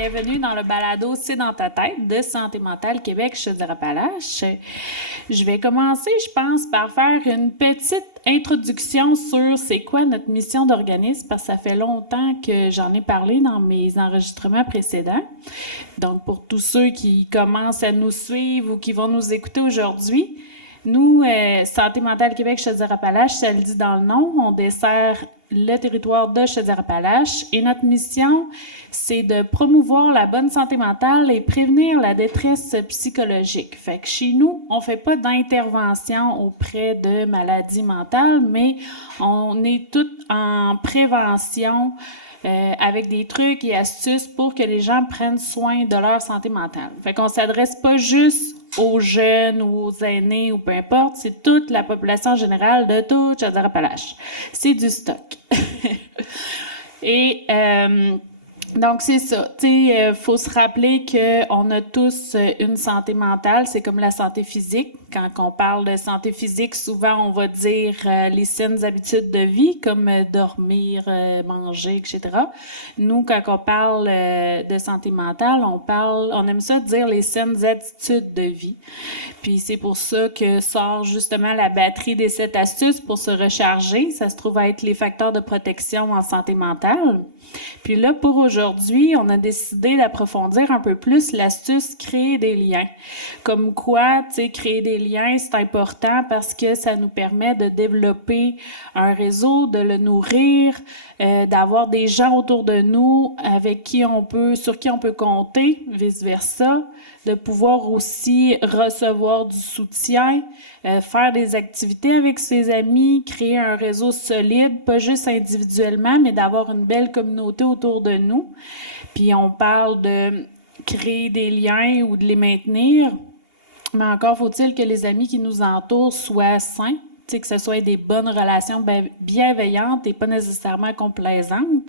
bienvenue dans le balado C'est dans ta tête de Santé mentale Québec Chaudière-Appalaches. Je vais commencer, je pense, par faire une petite introduction sur c'est quoi notre mission d'organisme, parce que ça fait longtemps que j'en ai parlé dans mes enregistrements précédents. Donc, pour tous ceux qui commencent à nous suivre ou qui vont nous écouter aujourd'hui, nous, Santé mentale Québec Chaudière-Appalaches, ça le dit dans le nom, on dessert le territoire de Chaudière-Appalaches et notre mission, c'est de promouvoir la bonne santé mentale et prévenir la détresse psychologique. Fait que chez nous, on fait pas d'intervention auprès de maladies mentales, mais on est tout en prévention avec des trucs et astuces pour que les gens prennent soin de leur santé mentale. Fait qu'on s'adresse pas juste aux jeunes ou aux aînés ou peu importe, c'est toute la population générale de tout Chaudière-Appalaches. C'est du stock. Et donc, c'est ça. Tu sais, faut se rappeler qu'on a tous une santé mentale. C'est comme la santé physique. Quand on parle de santé physique, souvent, on va dire les saines habitudes de vie, comme dormir, manger, etc. Nous, quand on parle de santé mentale, on aime ça dire les saines attitudes de vie. Puis, c'est pour ça que sort justement la batterie des 7 astuces pour se recharger. Ça se trouve à être les facteurs de protection en santé mentale. Puis là, pour aujourd'hui, on a décidé d'approfondir un peu plus l'astuce créer des liens. Comme quoi, tu sais, créer des liens, c'est important parce que ça nous permet de développer un réseau, de le nourrir, d'avoir des gens autour de nous sur qui on peut compter, vice-versa, de pouvoir aussi recevoir du soutien, faire des activités avec ses amis, créer un réseau solide, pas juste individuellement, mais d'avoir une belle communauté autour de nous. Puis on parle de créer des liens ou de les maintenir, mais encore faut-il que les amis qui nous entourent soient sains, que ce soit des bonnes relations bienveillantes et pas nécessairement complaisantes.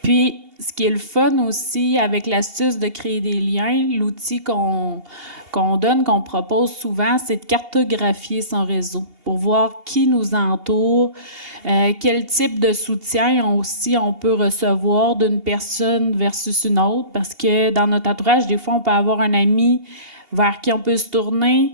Puis, ce qui est le fun aussi avec l'astuce de créer des liens, l'outil qu'on donne, qu'on propose souvent, c'est de cartographier son réseau pour voir qui nous entoure, quel type de soutien aussi on peut recevoir d'une personne versus une autre, parce que dans notre entourage, des fois, on peut avoir un ami vers qui on peut se tourner,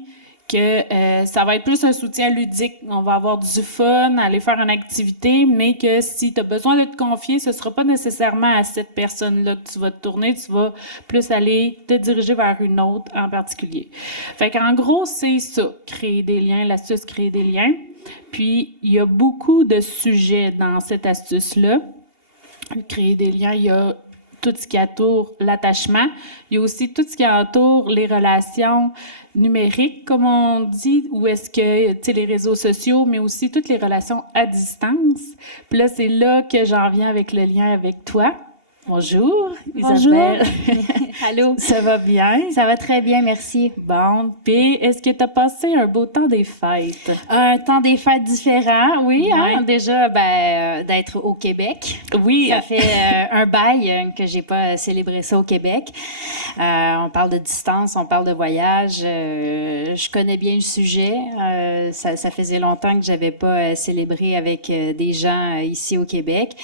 que ça va être plus un soutien ludique. On va avoir du fun, aller faire une activité, mais que si tu as besoin de te confier, ce ne sera pas nécessairement à cette personne-là que tu vas te tourner, tu vas plus aller te diriger vers une autre en particulier. Fait qu'en gros, c'est ça, créer des liens, l'astuce créer des liens. Puis, il y a beaucoup de sujets dans cette astuce-là. Créer des liens, il y a tout ce qui entoure l'attachement. Il y a aussi tout ce qui entoure les relations numériques, comme on dit, ou est-ce que, tu sais, les réseaux sociaux, mais aussi toutes les relations à distance. Puis là, c'est là que j'en viens avec le lien avec toi. Bonjour, Isabelle. Bonjour. Allô. Ça va bien? Ça va très bien, merci. Bon, puis est-ce que tu as passé un beau temps des fêtes? Un temps des fêtes différent, oui. Ouais. Hein, déjà, d'être au Québec. Oui. Ça fait un bail que j'ai pas célébré ça au Québec. On parle de distance, on parle de voyage. Je connais bien le sujet. Ça faisait longtemps que j'avais pas célébré avec des gens ici au Québec.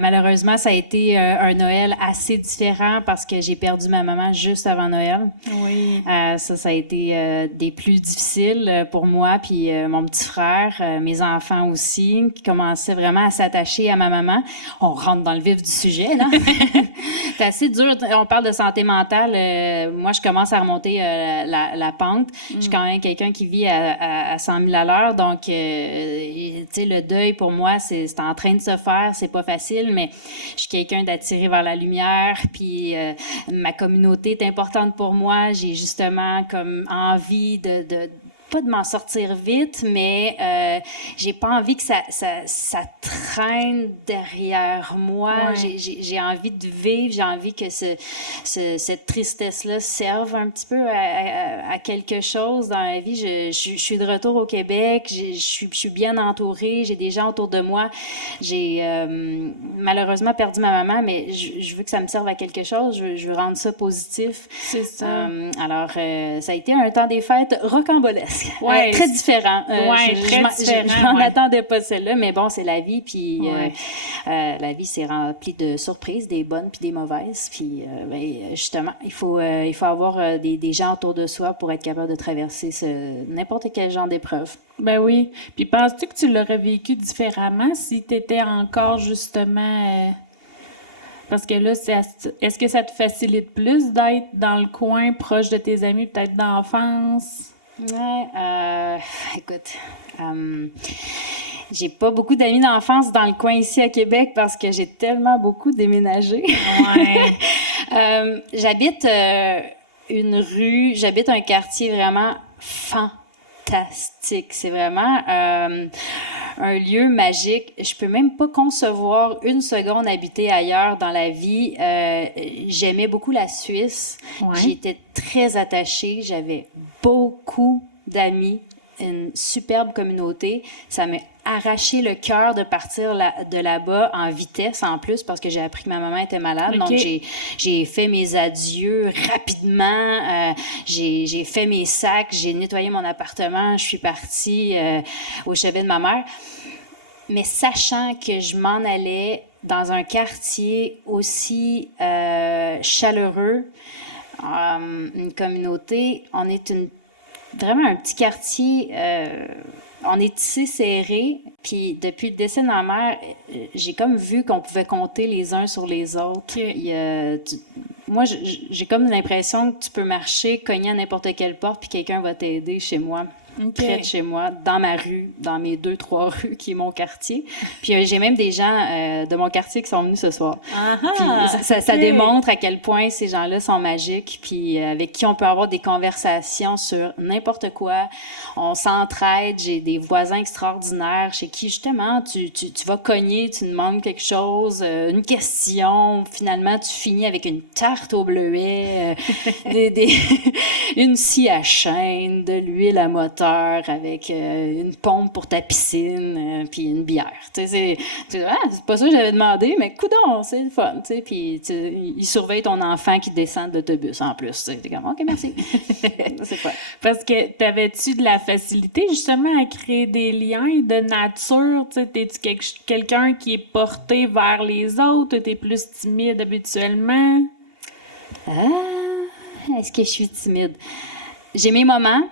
Malheureusement, ça a été un Noël assez différent parce que j'ai perdu ma maman juste avant Noël. Oui. Ça a été des plus difficiles pour moi, puis mon petit frère, mes enfants aussi, qui commençaient vraiment à s'attacher à ma maman. On rentre dans le vif du sujet, là. C'est assez dur. On parle de santé mentale. Moi, je commence à remonter la pente. Je suis quand même quelqu'un qui vit à 100 000 à l'heure, donc, tu sais, le deuil, pour moi, c'est en train de se faire. C'est pas facile, mais je suis quelqu'un d'attiré vers la lumière, puis ma communauté est importante pour moi. J'ai justement comme envie pas de m'en sortir vite, mais j'ai pas envie que ça traîne derrière moi. Ouais. J'ai envie de vivre, j'ai envie que cette tristesse-là serve un petit peu à quelque chose dans la vie. Je suis de retour au Québec, je suis bien entourée, j'ai des gens autour de moi. J'ai malheureusement perdu ma maman, mais je veux que ça me serve à quelque chose, je veux rendre ça positif. C'est ça. Alors, ça a été un temps des fêtes rocambolesque. Ouais, très différent. Ouais, très différent. m'en Ouais. attendais pas celle-là, mais bon, c'est la vie, puis Ouais. la vie, c'est rempli de surprises, des bonnes puis des mauvaises, puis justement, il faut avoir des gens autour de soi pour être capable de traverser n'importe quel genre d'épreuve. Ben oui. Puis penses-tu que tu l'aurais vécu différemment si tu étais encore justement... parce que là, est-ce que ça te facilite plus d'être dans le coin, proche de tes amis, peut-être d'enfance? Ouais, écoute, j'ai pas beaucoup d'amis d'enfance dans le coin ici à Québec parce que j'ai tellement beaucoup déménagé. Ouais. J'habite un quartier vraiment fantastique. C'est vraiment un lieu magique. Je peux même pas concevoir une seconde habiter ailleurs dans la vie. J'aimais beaucoup la Suisse. Ouais. J'y étais très attachée. J'avais beaucoup d'amis, une superbe communauté. Ça m'a arraché le cœur de partir de là-bas en vitesse en plus parce que j'ai appris que ma maman était malade. OK. Donc, j'ai fait mes adieux rapidement. J'ai fait mes sacs. J'ai nettoyé mon appartement. Je suis partie au chevet de ma mère. Mais sachant que je m'en allais dans un quartier aussi chaleureux, une communauté, on est vraiment un petit quartier, on est tissé serré, puis depuis le décès de ma mère, j'ai comme vu qu'on pouvait compter les uns sur les autres. OK. Moi, j'ai comme l'impression que tu peux marcher, cogner à n'importe quelle porte, puis quelqu'un va t'aider chez moi. OK. Près de chez moi, dans ma rue, dans mes 2-3 rues qui est mon quartier. Puis j'ai même des gens de mon quartier qui sont venus ce soir. Puis ça OK. démontre à quel point ces gens-là sont magiques, puis avec qui on peut avoir des conversations sur n'importe quoi. On s'entraide. J'ai des voisins extraordinaires chez qui, justement, tu vas cogner, tu demandes quelque chose, une question. Finalement, tu finis avec une tarte au bleuet, une scie à chaîne, de l'huile à moteur, avec une pompe pour ta piscine, puis une bière. Tu sais, c'est pas ça que j'avais demandé, mais coudonc, c'est le fun. Tu sais, puis ils surveillent ton enfant qui descend de l'autobus en plus. Tu sais, t'es comme, OK, merci. C'est fun. Parce que t'avais-tu de la facilité justement à créer des liens de nature? Tu sais, t'es-tu quelqu'un qui est porté vers les autres? T'es plus timide habituellement? Est-ce que je suis timide? J'ai mes moments.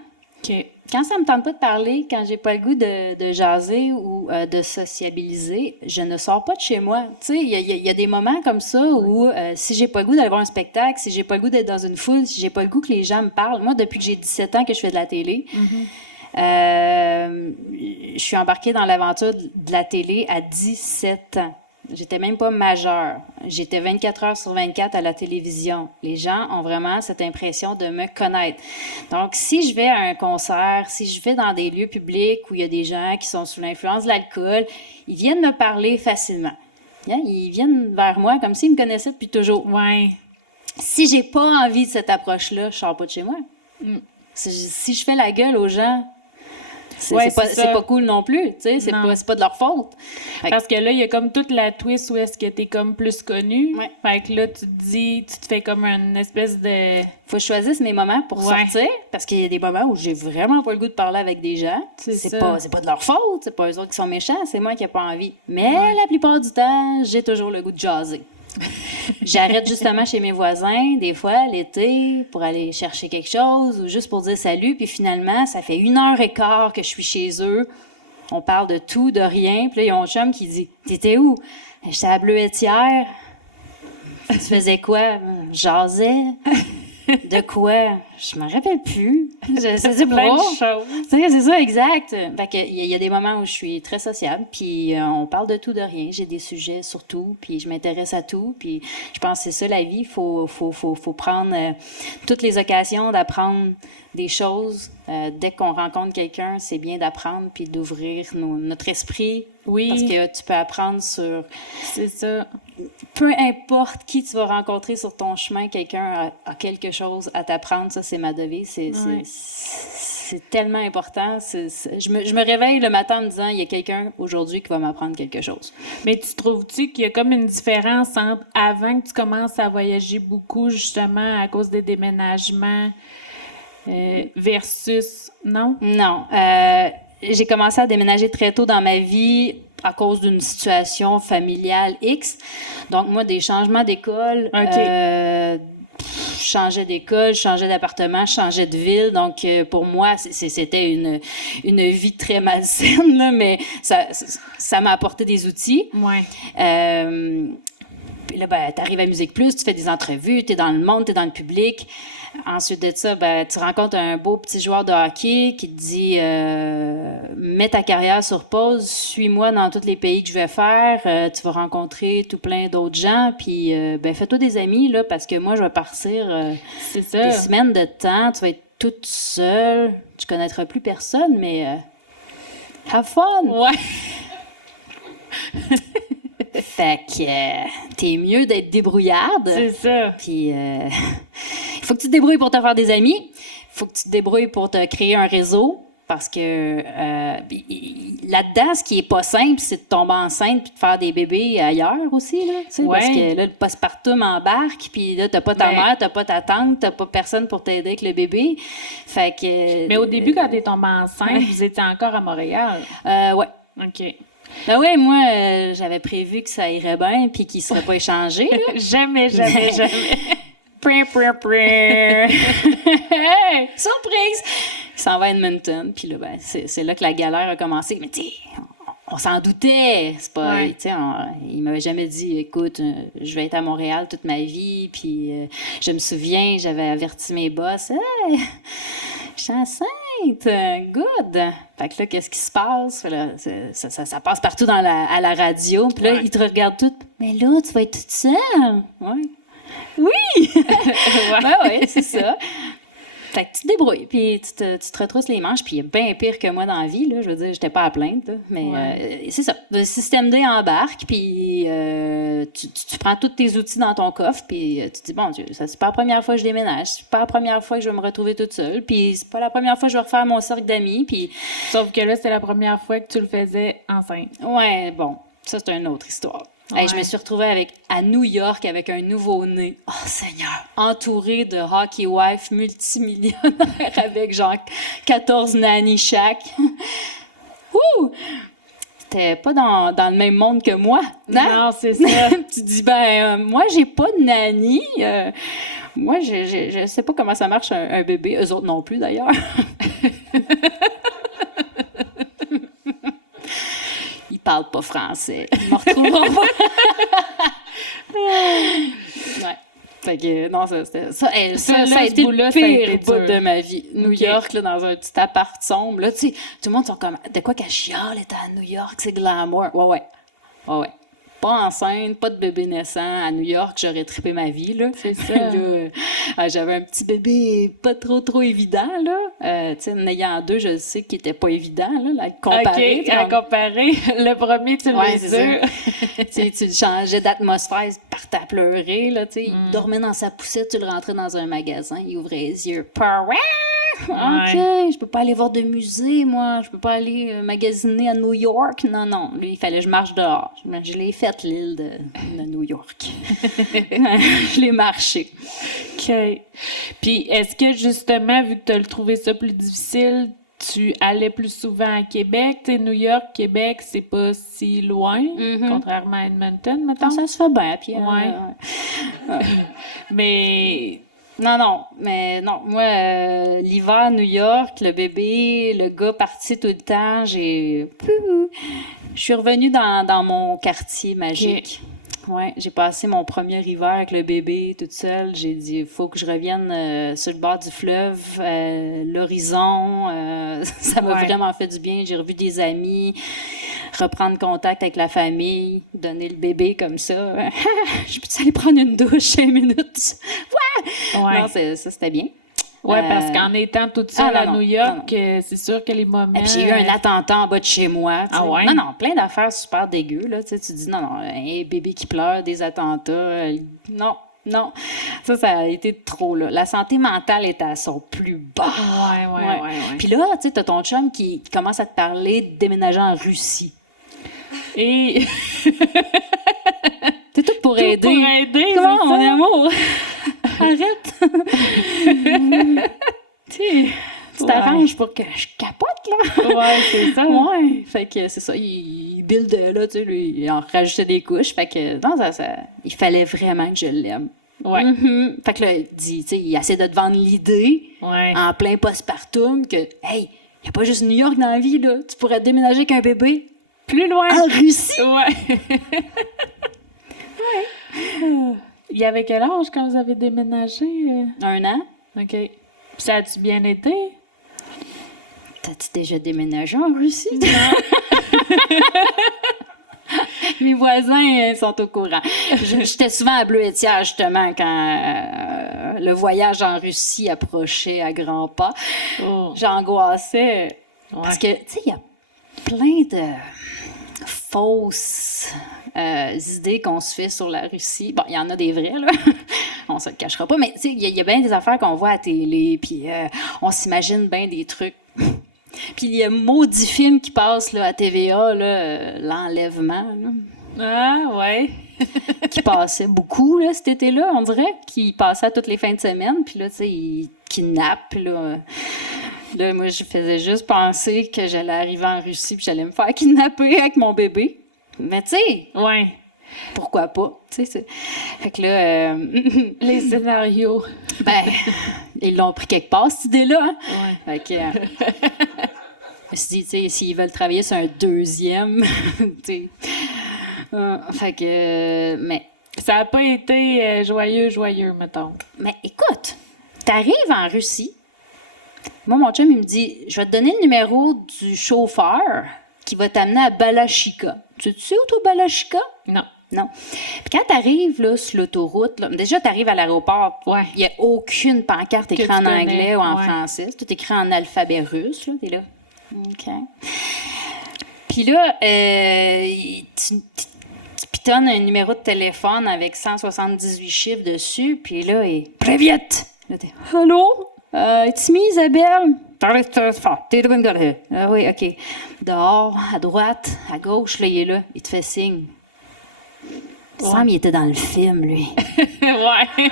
OK. Quand ça me tente pas de parler, quand j'ai pas le goût de jaser ou de sociabiliser, je ne sors pas de chez moi. Tu sais, il y a des moments comme ça où si j'ai pas le goût d'aller voir un spectacle, si j'ai pas le goût d'être dans une foule, si j'ai pas le goût que les gens me parlent. Moi, depuis que j'ai 17 ans que je fais de la télé, je suis embarquée dans l'aventure de la télé à 17 ans. J'étais même pas majeure. J'étais 24 heures sur 24 à la télévision. Les gens ont vraiment cette impression de me connaître. Donc, si je vais à un concert, si je vais dans des lieux publics où il y a des gens qui sont sous l'influence de l'alcool, ils viennent me parler facilement. Ils viennent vers moi comme s'ils me connaissaient depuis toujours. Ouais. Si j'ai pas envie de cette approche-là, je sors pas de chez moi. Si je fais la gueule aux gens, Ouais, c'est pas cool non plus, tu sais, c'est Non. pas de leur faute. Parce que là, il y a comme toute la twist où est-ce que t'es comme plus connu. Ouais. Fait que là, tu te dis, tu te fais comme une espèce de... Faut que je choisisse mes moments pour Ouais. sortir, parce qu'il y a des moments où j'ai vraiment pas le goût de parler avec des gens. C'est C'est ça. pas de leur faute, c'est pas eux autres qui sont méchants, c'est moi qui n'ai pas envie. Mais la plupart du temps, j'ai toujours le goût de jaser. J'arrête justement chez mes voisins, des fois, l'été, pour aller chercher quelque chose ou juste pour dire salut. Puis finalement, ça fait 1h15 que je suis chez eux. On parle de tout, de rien. Puis là, il y a mon chum qui dit « T'étais où? » J'étais à la Bleuetière. Tu faisais quoi? Jasais. De quoi? Je m'en rappelle plus. Je sais plein de pas. choses. C'est ça, exact. Fait que il y a des moments où je suis très sociable, puis on parle de tout, de rien. J'ai des sujets sur tout, puis je m'intéresse à tout, puis je pense que c'est ça la vie. Faut prendre toutes les occasions d'apprendre des choses. Dès qu'on rencontre quelqu'un, c'est bien d'apprendre puis d'ouvrir notre esprit. Oui. Parce que tu peux apprendre sur... C'est ça. Peu importe qui tu vas rencontrer sur ton chemin, quelqu'un a quelque chose à t'apprendre. Ça, c'est ma devise. C'est tellement important. Je me réveille le matin en me disant, il y a quelqu'un aujourd'hui qui va m'apprendre quelque chose. Mais tu trouves-tu qu'il y a comme une différence entre avant que tu commences à voyager beaucoup, justement, à cause des déménagements, versus... Non? Non. j'ai commencé à déménager très tôt dans ma vie à cause d'une situation familiale X. Donc, moi, des changements d'école, je changeais d'école, je changeais d'appartement, je changeais de ville. Donc, pour moi, c'était une vie très malsaine, là, mais ça m'a apporté des outils. Ouais. Puis là, ben, tu arrives à Musique Plus, tu fais des entrevues, tu es dans le monde, tu es dans le public. Ensuite de ça, ben, tu rencontres un beau petit joueur de hockey qui te dit mets ta carrière sur pause, suis-moi dans tous les pays que je vais faire, tu vas rencontrer tout plein d'autres gens, puis ben, fais-toi des amis, là, parce que moi, je vais partir C'est ça. des semaines de temps, tu vas être toute seule, tu connaîtras plus personne, mais have fun! Ouais. Fait que t'es mieux d'être débrouillarde. C'est ça. Puis, il faut que tu te débrouilles pour te faire des amis. Il faut que tu te débrouilles pour te créer un réseau. Parce que là-dedans, ce qui est pas simple, c'est de tomber enceinte puis de faire des bébés ailleurs aussi. Là, parce que là, le postpartum embarque, puis là, t'as pas ta mère, t'as pas ta tante, t'as pas personne pour t'aider avec le bébé. Fait que... Mais au début, quand t'es tombée enceinte, vous étiez encore à Montréal. Ouais. OK. Ben oui, moi, j'avais prévu que ça irait bien puis qu'il ne serait pas échangé. Jamais. Hey, surprise! Il s'en va à Edmonton, puis là, ben, c'est là que la galère a commencé. Mais tu sais, on s'en doutait. C'est pas, tu sais, il m'avait jamais dit, écoute, je vais être à Montréal toute ma vie. Puis je me souviens, j'avais averti mes boss, hey, je suis enceinte, good. Fait que là, qu'est-ce qui se passe? Là, ça passe partout à la radio. Puis là, ils te regardent tout. Mais là, tu vas être toute seule. Ouais. Oui! Ben oui, c'est ça. Fait que tu te débrouilles, puis tu te retrousses les manches, puis il y a bien pire que moi dans la vie, là. Je veux dire, j'étais pas à plaindre, là, mais c'est ça. Le système D embarque, puis tu prends tous tes outils dans ton coffre, puis tu te dis, bon Dieu, ça, c'est pas la première fois que je déménage, c'est pas la première fois que je vais me retrouver toute seule, puis c'est pas la première fois que je vais refaire mon cercle d'amis, puis... Sauf que là, c'est la première fois que tu le faisais enceinte. Ouais, bon, ça, c'est une autre histoire. Ouais. Hey, je me suis retrouvée à New York avec un nouveau-né. Oh Seigneur! Entourée de hockey wife multimillionnaires avec genre 14 nannies chaque. Ouh! T'es pas dans le même monde que moi. Non, c'est ça. Tu dis, moi, j'ai pas de nanny. Moi, je sais pas comment ça marche un bébé. Eux autres non plus, d'ailleurs. Ils parlent pas français. Ils me retrouveront pas. Ouais. Fait que, non, ça a été le pire bout de ma vie. New York, là, dans un petit appart sombre. Là, tu sais, tout le monde sont comme, de quoi qu'elle chiale, elle était à New York, c'est glamour. Ouais. Pas enceinte, pas de bébé naissant. À New York, j'aurais trippé ma vie, là. C'est ça. Là, j'avais un petit bébé pas trop évident, là. Tu sais, en ayant deux, je sais qu'il était pas évident, là, à comparer. OK, à comparer. Le premier, tu le sais, tu le changeais d'atmosphère, il partait à pleurer, là, tu sais. Il dormait dans sa poussette, tu le rentrais dans un magasin, il ouvrait les yeux. OK, je peux pas aller voir de musée, moi. Je peux pas aller magasiner à New York. Non. Lui, il fallait que je marche dehors. Je l'ai faite, l'île de New York. Je l'ai marché. OK. Puis, est-ce que, justement, vu que tu as trouvé ça plus difficile, tu allais plus souvent à Québec? Tu sais, New York, Québec, c'est pas si loin, contrairement à Edmonton, mettons. Ça se fait bien, puis... Mais... Non, moi, l'hiver, New York, le bébé, le gars parti tout le temps, je suis revenue dans mon quartier magique. Okay. Ouais, j'ai passé mon premier hiver avec le bébé toute seule. J'ai dit, il faut que je revienne sur le bord du fleuve, l'horizon. Ça m'a vraiment fait du bien. J'ai revu des amis, reprendre contact avec la famille, donner le bébé comme ça. Je peux aller prendre une douche 5 minutes? Ouais! Non, ça, c'était bien. Ouais, parce qu'en étant toute seule à New York, c'est sûr que les moments... J'ai eu un attentat en bas de chez moi. Ah ouais? Non, plein d'affaires super dégueu, là. Tu dis, non, un bébé qui pleure, des attentats, non. Ça a été trop, là. La santé mentale est à son plus bas. Ouais. Puis là, tu sais, t'as ton chum qui commence à te parler de déménager en Russie. Et... T'es tout pour aider. Pour aider, comment, mon amour? Arrête! Tu t'arranges pour que je capote, là. Ouais, c'est ça. Ouais. Fait que c'est ça, il buildait, là, tu sais, lui, il en rajoutait des couches. Fait que, non, il fallait vraiment que je l'aime. Ouais. Fait que là, il essaie de te vendre l'idée, Ouais. en plein postpartum, que, hey, il n'y a pas juste New York dans la vie, là. Tu pourrais déménager avec un bébé Plus loin. en Russie. Ouais. Il y avait quel âge quand vous avez déménagé? 1 an. OK. Puis ça a-tu bien été? T'as-tu déjà déménagé en Russie? Mes voisins sont au courant. J'étais souvent à Bleuetière, justement, quand le voyage en Russie approchait à grands pas. Oh. J'angoissais. Ouais. Parce que, tu sais, il y a plein de fausses idées qu'on se fait sur la Russie. Bon, il y en a des vraies, là. On se le cachera pas. Mais, tu sais, il y a bien des affaires qu'on voit à la télé, puis on s'imagine bien des trucs. Puis il y a un maudit film qui passe là, à TVA, là, l'enlèvement, là, Ah, ouais. qui passait beaucoup là, cet été-là, on dirait, qui passait toutes les fins de semaine. Puis là, tu sais, il kidnappe. Là, moi, je faisais juste penser que j'allais arriver en Russie puis j'allais me faire kidnapper avec mon bébé. Mais tu sais, Ouais. pourquoi pas? Tu sais, fait que là, Les scénarios. ben, ils l'ont pris quelque part, cette idée-là. Hein? Ouais. Fait que, je me suis dit, tu sais, s'ils veulent travailler sur un deuxième, tu sais. Fait que, mais Ça n'a pas été joyeux, mettons. Mais écoute, t'arrives en Russie. Moi, mon chum, il me dit, je vais te donner le numéro du chauffeur qui va t'amener à Balachika. Tu sais où, toi, Balachika? Non. Non. Puis quand t'arrives là, sur l'autoroute, là, déjà, t'arrives à l'aéroport, Ouais. il n'y a aucune pancarte écrite tu en connais, anglais ou en ouais. français. C'est tout écrit en alphabet russe, là. T'es là. OK. Puis là, tu pitonnes un numéro de téléphone avec 178 chiffres dessus, puis là, il « Привет! » Là, t'es « Hello? It's me, Isabelle? » Ah oui, OK. Dehors, à droite, à gauche, là, il est là. Il te fait signe. Il semble qu'il était dans le film, lui. Ouais.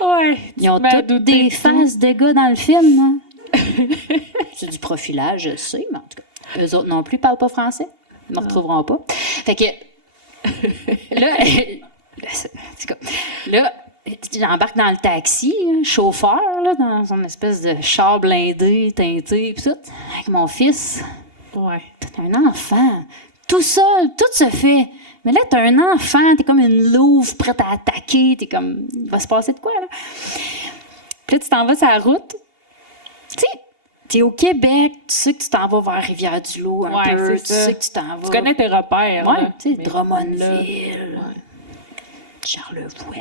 Ouais. Ils ont toutes des faces de gars dans le film, hein? C'est du profilage, je sais, mais en tout cas, eux autres non plus parlent pas français. Ils ne me retrouveront pas. Fait que, là, là, j'embarque dans le taxi, là, chauffeur, là, dans son espèce de char blindé, teinté, pis tout, avec mon fils. Ouais. T'es un enfant. Tout seul, tout se fait. Mais là, t'as un enfant, t'es comme une louve prête à attaquer, t'es comme, il va se passer de quoi, là? Puis là, tu t'en vas sur la route. Tu sais, t'es au Québec, tu sais que tu t'en vas vers Rivière-du-Loup un Ouais, peu, c'est tu ça. sais que tu t'en vas. Tu connais tes repères. Ouais, là. tu sais, Mais Drummondville, Charlevoix.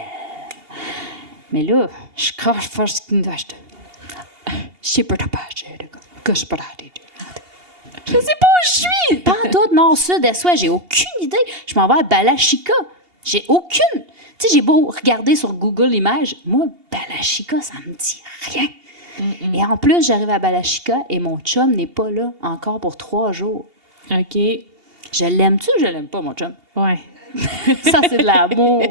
Mais là, je crache first je sais pas de pas, je sais pas je sais pas où je suis! Pas en tout, nord, sud, est, ouest, j'ai aucune idée. Je m'en vais à Balachika. J'ai aucune. Tu sais, j'ai beau regarder sur Google Images, moi, Balachika, ça me dit rien. Et en plus, j'arrive à Balachika et mon chum n'est pas là encore pour 3 jours. OK. Je l'aime-tu ou je l'aime pas, mon chum? Ouais. Ça, c'est de l'amour.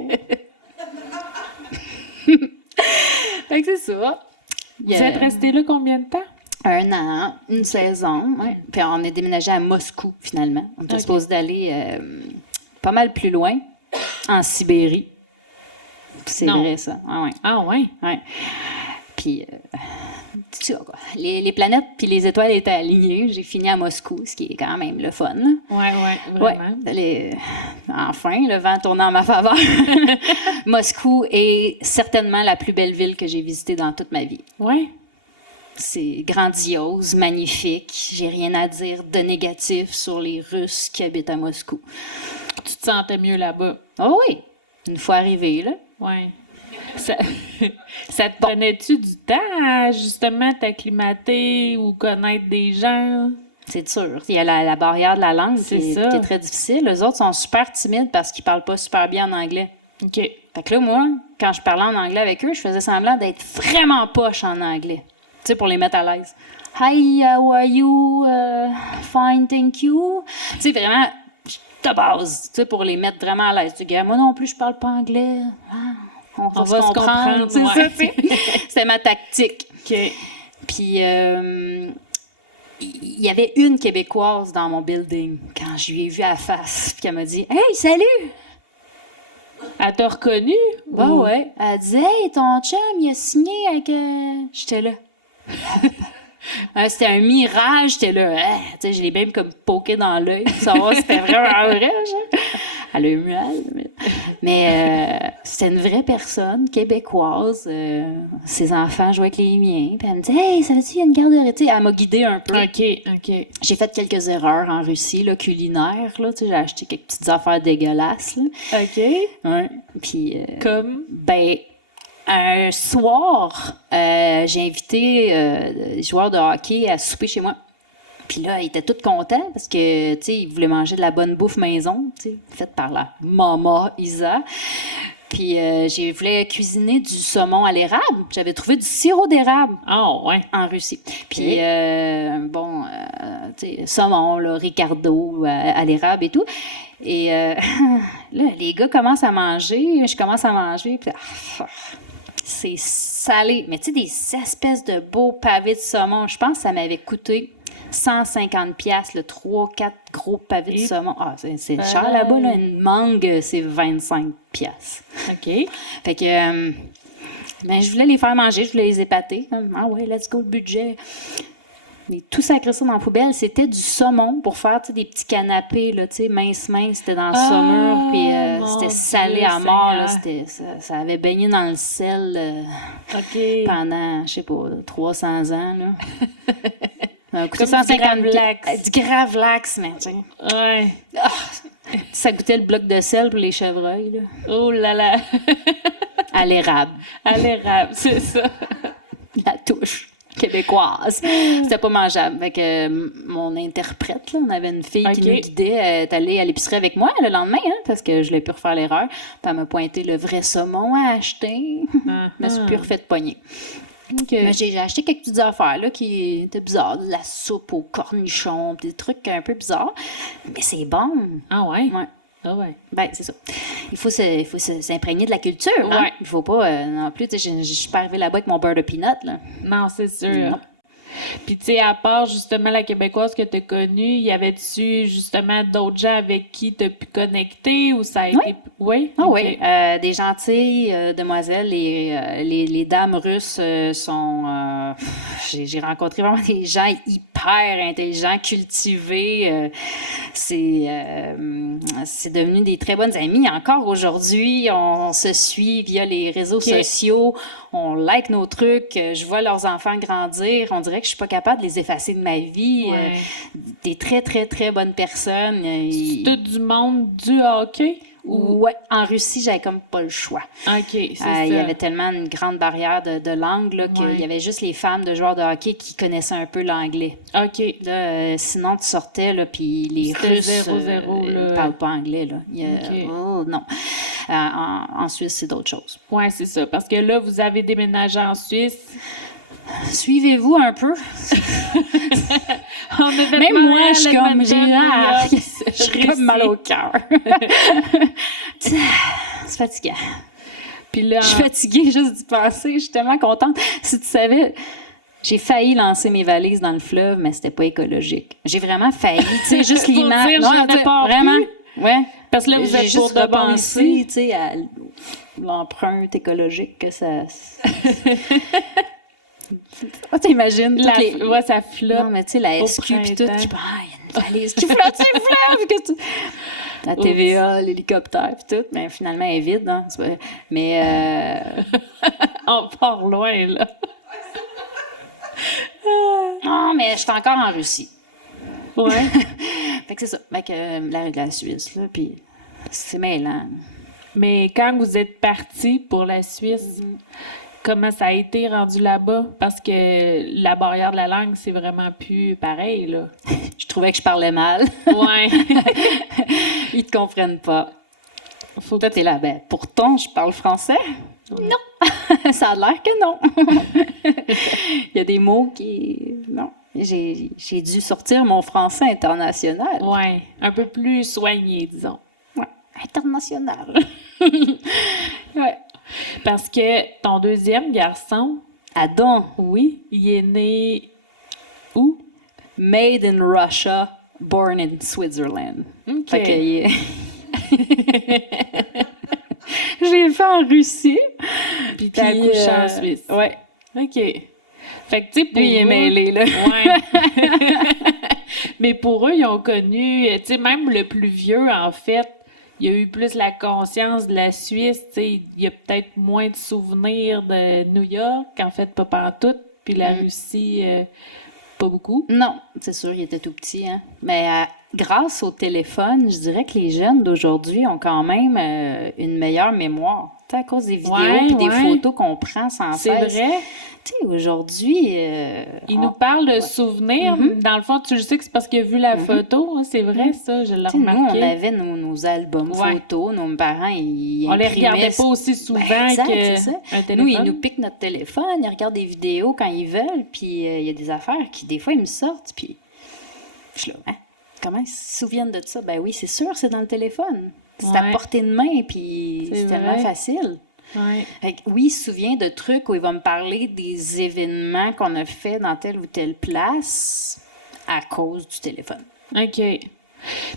Fait que c'est ça. Vous êtes resté là combien de temps? 1 an, une saison. Ouais. Puis on est déménagé à Moscou, finalement. On était supposé d'aller pas mal plus loin, en Sibérie. C'est Non. vrai, ça. Ah, ouais. Ah, ouais. Ouais. Puis, tu sais, quoi, les planètes puis les étoiles étaient alignées. J'ai fini à Moscou, ce qui est quand même le fun. Là. Ouais, Ouais, vraiment. enfin, le vent tournant en ma faveur. Moscou est certainement la plus belle ville que j'ai visitée dans toute ma vie. Ouais. C'est grandiose, magnifique. J'ai rien à dire de négatif sur les Russes qui habitent à Moscou. Tu te sentais mieux là-bas. Oh oui, une fois arrivé, là. Ouais. Ça te prenait-tu du temps à justement t'acclimater ou connaître des gens? C'est sûr. Il y a la barrière de la langue qui C'est est très difficile. Les autres sont super timides parce qu'ils parlent pas super bien en anglais. OK. Fait que là, moi, quand je parlais en anglais avec eux, je faisais semblant d'être vraiment poche en anglais. Tu sais, pour les mettre à l'aise. Hi, how are you? Fine, thank you. Tu sais, vraiment, de base, tu sais, pour les mettre vraiment à l'aise. Tu dis, moi non plus, je parle pas anglais. Ah, on va se comprendre. C'est ouais. ça, tu sais. C'était ma tactique. OK. Puis, il y avait une Québécoise dans mon building quand je lui ai vu à la face, puis elle m'a dit « Hey, salut! » Elle t'a reconnu? Bah ouais. Elle disait « Hey, ton chum, il a signé avec... J'étais là. C'était un mirage, j'étais là. Tu sais, je l'ai même comme poké dans l'œil pour savoir si c'était vraiment vrai. Genre. Elle a eu mal. Mais c'était une vraie personne, québécoise. Ses enfants jouaient avec les miens. Puis elle me dit « Hey, ça veut dire qu'il y a une garderie? » Tu sais, elle m'a guidée un peu. OK. J'ai fait quelques erreurs en Russie, là, culinaires. Là, tu sais, j'ai acheté quelques petites affaires dégueulasses. Là. OK. Ouais. Puis... Comme? Ben... Un soir, j'ai invité des joueurs de hockey à souper chez moi. Puis là, ils étaient tous contents parce que, tu sais, ils voulaient manger de la bonne bouffe maison, tu sais, faite par la maman Isa. Puis je voulais cuisiner du saumon à l'érable. J'avais trouvé du sirop d'érable en Russie. Puis, tu sais, saumon, là, Ricardo à l'érable et tout. Et là, les gars commencent à manger, je commence à manger, puis c'est salé. Mais tu sais, des espèces de beaux pavés de saumon. Je pense que ça m'avait coûté 150$, le 3-4 gros pavés de saumon. Ah, c'est cher là-bas, là. Une mangue, c'est 25$. OK. Fait que, ben, je voulais les faire manger, je voulais les épater. Ah ouais, let's go, le budget. Mais tout sacré ça dans la poubelle, c'était du saumon pour faire des petits canapés, là, mince, c'était dans le saumur, puis c'était salé à mort. Là, ça avait baigné dans le sel pendant, je sais pas, 300 ans. Là. Comme 150 du Gravlax, mais tu sais. Ouais. Ça goûtait le bloc de sel pour les chevreuils. Là. Oh là là! À l'érable. À l'érable, c'est ça. La touche québécoise. C'était pas mangeable. Fait que mon interprète, là, on avait une fille qui nous guidait, elle est allée à l'épicerie avec moi le lendemain, parce que je l'ai pu refaire l'erreur. Puis elle m'a pointé le vrai saumon à acheter. Je me suis plus refait pogner. Mais j'ai acheté quelques petites affaires là, qui étaient bizarres. De la soupe aux cornichons, des trucs un peu bizarres. Mais c'est bon. Ah ouais? Ouais. Ah ouais. Ben, c'est ça. Il faut s'imprégner de la culture. Hein? Ouais. Il faut pas non plus. Je suis pas arrivée là-bas avec mon beurre de peanut. Là. Non, c'est sûr. Non. Puis, tu sais, à part justement la Québécoise que tu as connue, y avait-tu justement d'autres gens avec qui tu as pu connecter ou ça a été. Oui? Ah oui. Des gentilles demoiselles. Les dames russes sont. J'ai rencontré vraiment des gens hyper intelligents, cultivés. C'est devenu des très bonnes amies. Encore aujourd'hui, on se suit via les réseaux sociaux. On like nos trucs. Je vois leurs enfants grandir. On dirait que je suis pas capable de les effacer de ma vie. Ouais. Des très, très, très bonnes personnes. C'est tout du monde du hockey? Ouais, en Russie, j'avais comme pas le choix. OK, c'est ça. Il y avait tellement une grande barrière de langue là, qu'il y avait juste les femmes de joueurs de hockey qui connaissaient un peu l'anglais. OK. Là, sinon, tu sortais, là, puis les Russes ne parlent pas anglais. Là. Oh, non. En Suisse, c'est d'autres choses. Oui, c'est ça. Parce que là, vous avez déménagé en Suisse. Suivez-vous un peu. Même moi, je suis comme, j'ai comme mal au cœur. C'est fatigant. Puis là, je suis fatiguée juste d'y penser. Je suis tellement contente. Si tu savais, j'ai failli lancer mes valises dans le fleuve, mais c'était pas écologique. J'ai vraiment failli, tu sais, juste l'image. Non, vraiment. Ouais. Parce que là, vous êtes juste repensé, tu sais, à l'empreinte écologique que ça. T'imagines ça flotte. Non, mais tu sais, la SQ puis tout, qui il y a une valise qui flotte sur le fleuve. La TVA, l'hélicoptère puis tout, mais finalement, elle est vide. Hein? Mais... On part loin, là. Non, mais je suis encore en Russie. Ouais. Fait que c'est ça. Fait que la Suisse, là, puis c'est mêlant. Mais quand vous êtes parti pour la Suisse... Comment ça a été rendu là-bas? Parce que la barrière de la langue, c'est vraiment plus pareil, là. Je trouvais que je parlais mal. Ouais. Ils te comprennent pas. Toi, t'es là, ben, pourtant, je parle français. Non. Ça a l'air que non. Il y a des mots qui... Non. J'ai dû sortir mon français international. Ouais. Un peu plus soigné, disons. Ouais. International. Ouais. Parce que ton deuxième garçon, Adam, Oui, il est né où? made in Russia, born in Switzerland. OK. Fait que j'ai fait en Russie. Puis t'as accouché en Suisse. Ouais. OK. Fait que, tu sais, pour Lui, il est eux... mêlé, là. Ouais. Mais pour eux, ils ont connu... Tu sais, même le plus vieux, en fait, il a eu plus la conscience de la Suisse. Tu sais, il y a peut-être moins de souvenirs de New York, en fait, pas pantoute. Puis la Russie, pas beaucoup. Non, c'est sûr, il était tout petit, hein. Mais grâce au téléphone, je dirais que les jeunes d'aujourd'hui ont quand même une meilleure mémoire. Tu sais, à cause des vidéos et des photos qu'on prend sans C'est cesse. vrai. Tu sais, aujourd'hui... Il nous parle de souvenirs. Dans le fond, tu le sais que c'est parce qu'il a vu la photo. Hein, c'est vrai, ça, je l'ai Tu sais, nous, remarqué. on avait nos albums photos, nos parents, ils On les imprimaient regardait pas aussi souvent exact, que c'est ça. un téléphone. Nous, ils nous piquent notre téléphone, ils regardent des vidéos quand ils veulent, puis il y a des affaires qui, des fois, ils me sortent, puis je suis là, hein, comment ils se souviennent de ça? Ben oui, c'est sûr, c'est dans le téléphone. C'est à portée de main, puis c'est tellement facile. Ouais. Fait que oui, il se souvient de trucs où il va me parler des événements qu'on a fait dans telle ou telle place à cause du téléphone. OK.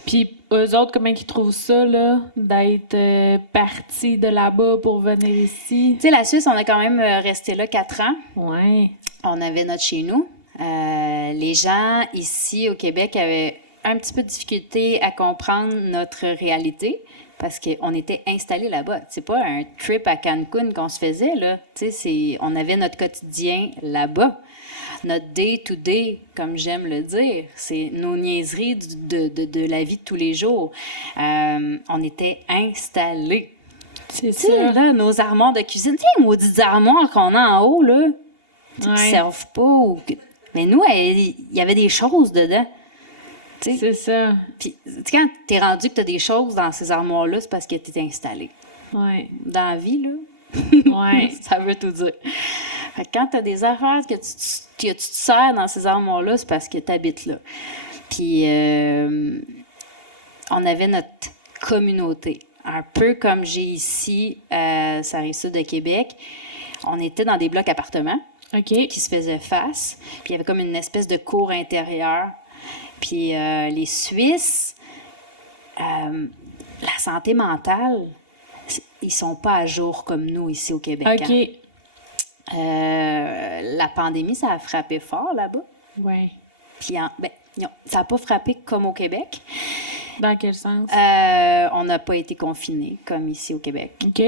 Puis eux autres, comment ils trouvent ça, là, d'être partis de là-bas pour venir ici? Tu sais, la Suisse, on a quand même resté là 4 ans. Ouais. On avait notre chez nous. Les gens ici au Québec avaient un petit peu de difficulté à comprendre notre réalité parce qu'on était installés là-bas. C'est pas un trip à Cancun qu'on se faisait, là. Tu sais, on avait notre quotidien là-bas. Notre day-to-day, comme j'aime le dire, c'est nos niaiseries de la vie de tous les jours. On était installés. C'est Tu sais, là, nos armoires de cuisine, tu sais, les maudites armoires qu'on a en haut, là, qui ne servent pas. Mais nous, il y avait des choses dedans. T'sais. C'est ça. Puis, quand t'es rendu que t'as des choses dans ces armoires-là, c'est parce que t'es installé. Ouais. Dans la vie, là, ouais. ça veut tout dire. Fait que quand t'as des affaires que tu te sers dans ces armoires-là, c'est parce que t'habites là. Puis, on avait notre communauté. Un peu comme j'ai ici, ça arrive ça de Québec. On était dans des blocs appartements qui se faisaient face. Puis, il y avait comme une espèce de cour intérieure. Puis les Suisses, la santé mentale, ils sont pas à jour comme nous ici au Québec. OK. La pandémie, ça a frappé fort là-bas. Oui. Puis ça n'a pas frappé comme au Québec. Dans quel sens? On n'a pas été confinés comme ici au Québec. OK.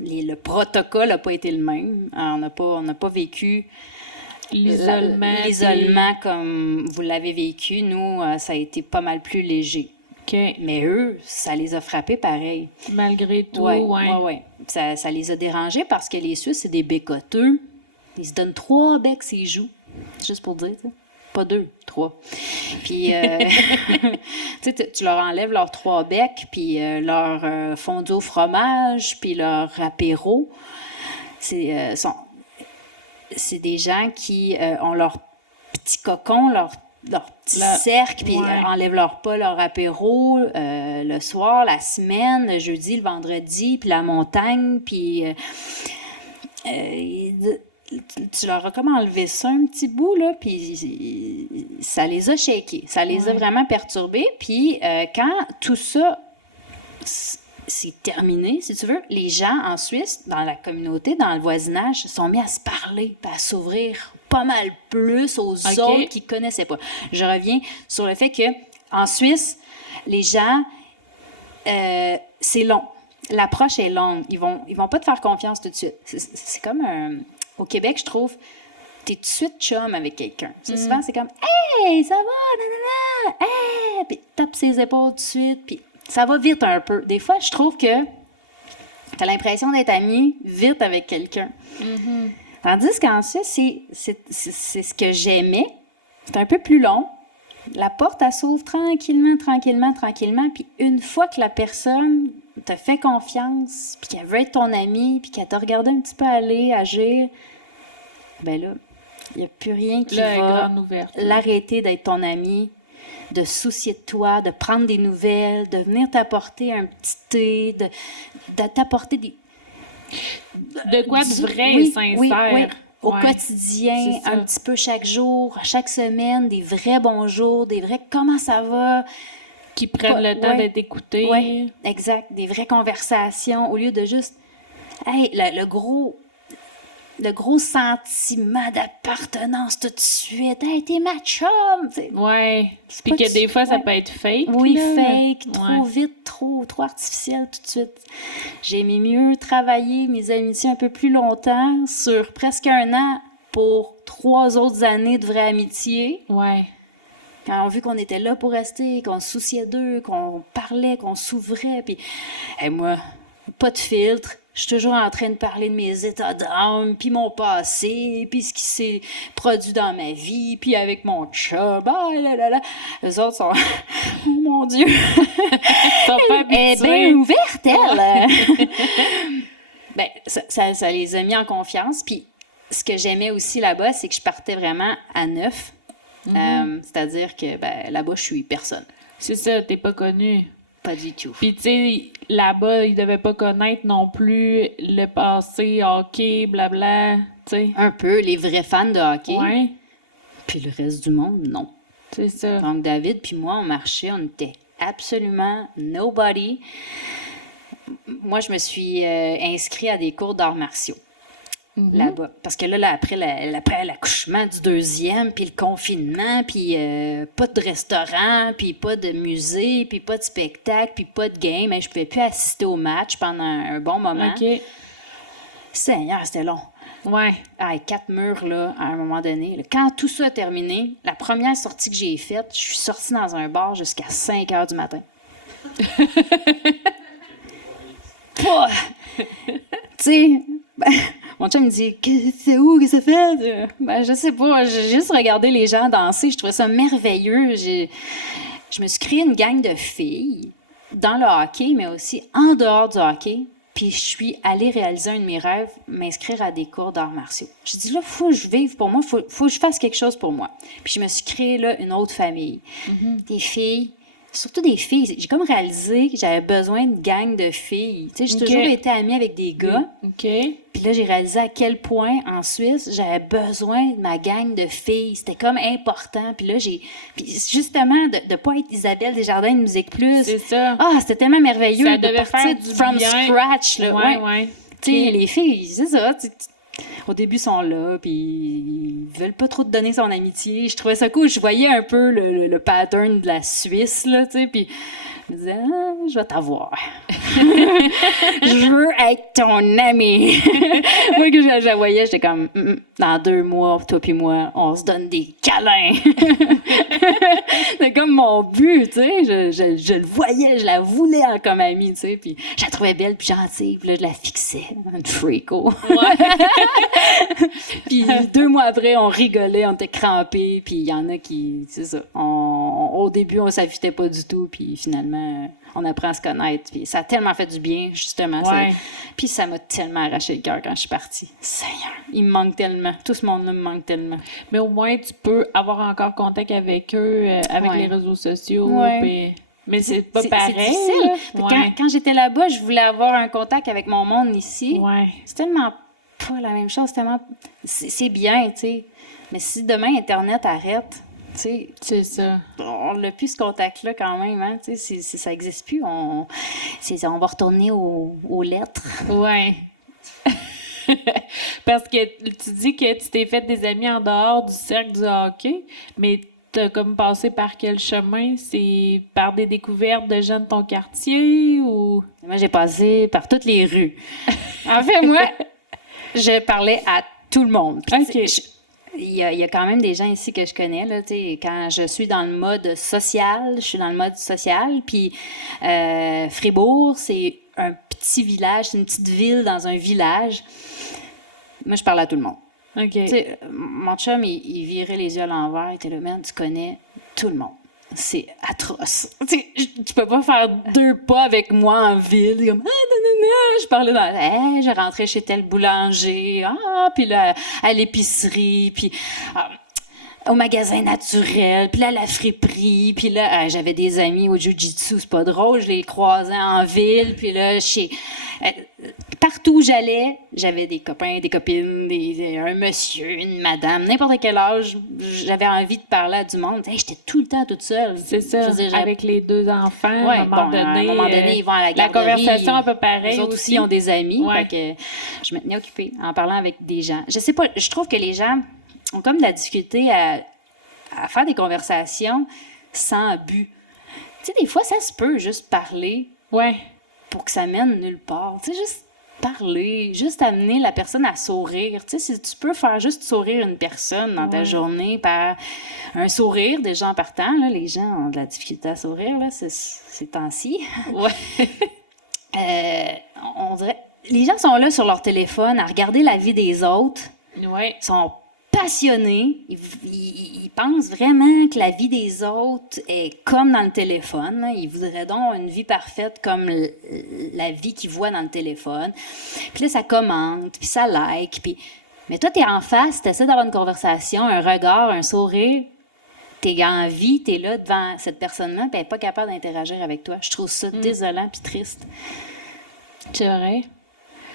Le protocole n'a pas été le même. On n'a pas vécu... L'isolement comme vous l'avez vécu, nous, ça a été pas mal plus léger. OK. Mais eux, ça les a frappés pareil. Malgré tout, ouais. Ça les a dérangés parce que les Suisses, c'est des bécoteux. Ils se donnent 3 becs ses joues. Juste pour dire, t'sais. Pas 2, 3. Puis, tu leur enlèves leurs 3 becs, puis leur fondue au fromage, puis leur apéro. C'est des gens qui ont leur petit cocon, leur petit cercle, puis enlèvent leur pas, leur apéro le soir, la semaine, le jeudi, le vendredi, puis la montagne, puis tu leur as comme enlevé ça un petit bout, là, puis ça les a shakés, ça les a vraiment perturbés, puis quand tout ça... c'est terminé, si tu veux. Les gens en Suisse, dans la communauté, dans le voisinage, se sont mis à se parler, à s'ouvrir pas mal plus aux autres qui ne connaissaient pas. Je reviens sur le fait que en Suisse, les gens, c'est long. L'approche est longue. Ils vont pas te faire confiance tout de suite. C'est comme au Québec, je trouve, t'es tout de suite chum avec quelqu'un. Souvent, c'est comme « Hey, ça va? Nanana! Hey! » Puis tape ses épaules tout de suite, puis ça va vite un peu. Des fois, je trouve que tu as l'impression d'être ami vite avec quelqu'un. Mm-hmm. Tandis qu'en Suisse, c'est ce que j'aimais. C'est un peu plus long. La porte, elle s'ouvre tranquillement. Puis une fois que la personne te fait confiance, puis qu'elle veut être ton amie, puis qu'elle t'a regardé un petit peu aller, agir, ben là, il n'y a plus rien qui va l'arrêter d'être ton ami, de soucier de toi, de prendre des nouvelles, de venir t'apporter un petit thé, de t'apporter De quoi de vrai oui, et sincère. oui, oui. Au Ouais, quotidien, c'est ça. un petit peu chaque jour, chaque semaine, des vrais bonjours, des vrais comment ça va. Qui prennent le temps Ouais, d'être écoutés. ouais, exact. Des vraies conversations au lieu de juste, hey, le gros sentiment d'appartenance tout de suite. Hey, t'es ma chum! T'sais. Ouais. C'est Puis pas que des fois, ça ouais. peut être fake. Oui, là. fake, trop Ouais. vite, trop artificiel tout de suite. J'ai aimé mieux travailler mes amitiés un peu plus longtemps, sur presque 1 an, pour 3 autres années de vraie amitié. Ouais. Quand on a vu qu'on était là pour rester, qu'on se souciait d'eux, qu'on parlait, qu'on s'ouvrait, puis moi, pas de filtre. Je suis toujours en train de parler de mes états d'âme, puis mon passé, puis ce qui s'est produit dans ma vie, puis avec mon chum. Ah là là là. Les autres sont... Oh mon Dieu! Ils sont pas Elle est habitués. bien ouverte, elle! Ben, ça les a mis en confiance. Puis ce que j'aimais aussi là-bas, c'est que je partais vraiment à neuf. C'est-à-dire que là-bas, je suis personne. C'est ça, t'es pas connu. Pas du tout. Puis, tu sais, là-bas, ils devaient pas connaître non plus le passé, hockey, blabla, tu sais. Un peu, les vrais fans de hockey. Ouais, Puis le reste du monde, non. c'est ça. Donc, David puis moi, on marchait, on était absolument nobody. Moi, je me suis inscrite à des cours d'arts martiaux là-bas. Parce que là après l'accouchement du 2e, puis le confinement, puis pas de restaurant, puis pas de musée, puis pas de spectacle, puis pas de game. Je pouvais plus assister au match pendant un bon moment. OK. Seigneur, c'était long. Ouais. 4 murs, là, à un moment donné. Là. Quand tout ça a terminé, la première sortie que j'ai faite, je suis sortie dans un bar jusqu'à 5 heures du matin. Pas... Tu sais, mon chum me dit « C'est où que ça fait? » Je sais pas, j'ai juste regardé les gens danser, je trouvais ça merveilleux. Je me suis créé une gang de filles dans le hockey, mais aussi en dehors du hockey. Puis je suis allée réaliser un de mes rêves, m'inscrire à des cours d'arts martiaux. J'ai dit, là, il faut que je vive pour moi, il faut que je fasse quelque chose pour moi. Puis je me suis créé là une autre famille. Des filles, surtout des filles. J'ai comme réalisé que j'avais besoin de gang de filles. Tu sais, j'ai toujours été amie avec des gars. OK. Puis là, j'ai réalisé à quel point, en Suisse, j'avais besoin de ma gang de filles. C'était comme important. Puis là, puis justement, de ne pas être Isabelle Desjardins de Musique Plus. C'est ça. Ah, c'était tellement merveilleux Ça de devait partir faire du from bien. scratch. Là. Ouais. Tu sais, les filles, c'est ça. Au début, ils sont là, puis ils veulent pas trop te donner son amitié. Je trouvais ça cool. Je voyais un peu le pattern de la Suisse, là, tu sais, puis je me disais, je vais t'avoir. Je veux être ton ami. Moi, que je la voyais, j'étais comme, dans 2 mois, toi puis moi, on se donne des câlins. C'est comme mon but, tu sais. Je le voyais, je la voulais comme amie, tu sais. Puis je la trouvais belle puis gentille, puis là, je la fixais. Un frico. Puis 2 mois après, on rigolait, on était crampés, puis il y en a qui, c'est ça. Au début, on s'affûtait pas du tout, puis finalement, on apprend à se connaître. Puis ça a tellement fait du bien, justement. Ouais. Puis ça m'a tellement arraché le cœur quand je suis partie. Seigneur, il me manque tellement. Tout ce monde-là me manque tellement. Mais au moins, tu peux avoir encore contact avec eux, avec les réseaux sociaux. Ouais. Puis... Mais c'est pas pareil. C'est difficile. Là. Ouais. Quand j'étais là-bas, je voulais avoir un contact avec mon monde ici. Ouais. C'est tellement pas la même chose. C'est bien, tu sais. Mais si demain, Internet arrête, tu sais, c'est ça. On n'a plus ce contact-là quand même, hein? Tu sais, ça n'existe plus. On va retourner aux lettres. Ouais. Parce que tu dis que tu t'es fait des amis en dehors du cercle du hockey, mais t'as comme passé par quel chemin? C'est par des découvertes de gens de ton quartier ou... Moi, j'ai passé par toutes les rues. En fait, moi, je parlais à tout le monde. OK. Il y a quand même des gens ici que je connais, là, tu sais, quand je suis dans le mode social, je suis dans le mode social, puis Fribourg, c'est un petit village, c'est une petite ville dans un village. Moi, je parle à tout le monde. OK. Tu sais, mon chum, il virait les yeux à l'envers, il était là, man, tu connais tout le monde. C'est atroce. Tu peux pas faire 2 pas avec moi en ville. Comme, non. Je parlais dans... je rentrais chez tel boulanger. Puis là, à l'épicerie. Puis... au magasin naturel, puis là, à la friperie, puis là, j'avais des amis au jiu-jitsu, c'est pas drôle, je les croisais en ville, puis là, partout où j'allais, j'avais des copains, des copines, un monsieur, une madame, n'importe quel âge, j'avais envie de parler à du monde. Hey, j'étais tout le temps toute seule. C'est ça, avec les 2 enfants, ouais, à un moment donné, ils vont à la garderie. La conversation un peu pareille les autres aussi. ont des amis, Ouais. fait que je me tenais occupée en parlant avec des gens. Je sais pas, je trouve que les gens ont comme de la difficulté à faire des conversations sans but. Tu sais, des fois, ça se peut juste parler Ouais. pour que ça mène nulle part. Tu sais, juste parler, juste amener la personne à sourire. Tu sais, si tu peux faire juste sourire une personne dans ta journée par un sourire, déjà en partant, là, les gens ont de la difficulté à sourire, là, ces temps-ci. Ouais. On dirait... Les gens sont là sur leur téléphone à regarder la vie des autres. Ouais. Ils sont passionnés. Ils pensent vraiment que la vie des autres est comme dans le téléphone. Ils voudraient donc une vie parfaite comme la vie qu'ils voient dans le téléphone. Puis là, ça commente, puis ça like. Puis... Mais toi, t'es en face, t'essaies d'avoir une conversation, un regard, un sourire. T'es en vie, t'es là devant cette personne-là, puis elle n'est pas capable d'interagir avec toi. Je trouve ça désolant puis triste. C'est vrai.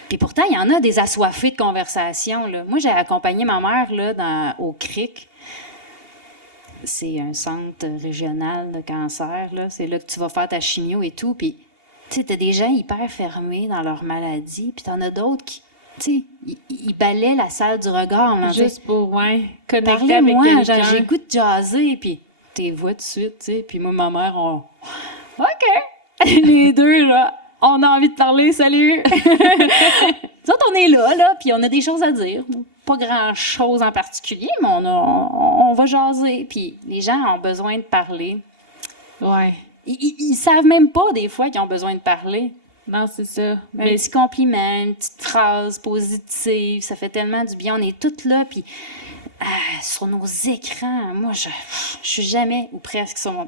Puis pourtant, il y en a des assoiffés de conversation. Là. Moi, j'ai accompagné ma mère là, au CRIC. C'est un centre régional de cancer. Là. C'est là que tu vas faire ta chimio et tout. Puis, tu sais, t'as des gens hyper fermés dans leur maladie. Puis t'en as d'autres qui, tu sais, ils balaient la salle du regard. Juste pour, connecter avec quelqu'un. Parlez-moi, genre, j'écoute jaser. Puis t'es vois tout de suite, tu sais. Puis moi, ma mère, OK! Les deux, là... On a envie de parler, salut! Nous autres, on est là, puis on a des choses à dire. Pas grand-chose en particulier, mais on va jaser. Puis les gens ont besoin de parler. Ouais. Ils savent même pas, des fois, qu'ils ont besoin de parler. Non, c'est ça. Un petit compliment, une petite phrase positive, ça fait tellement du bien. On est toutes là, puis sur nos écrans, moi, je suis jamais, ou presque, sur mon...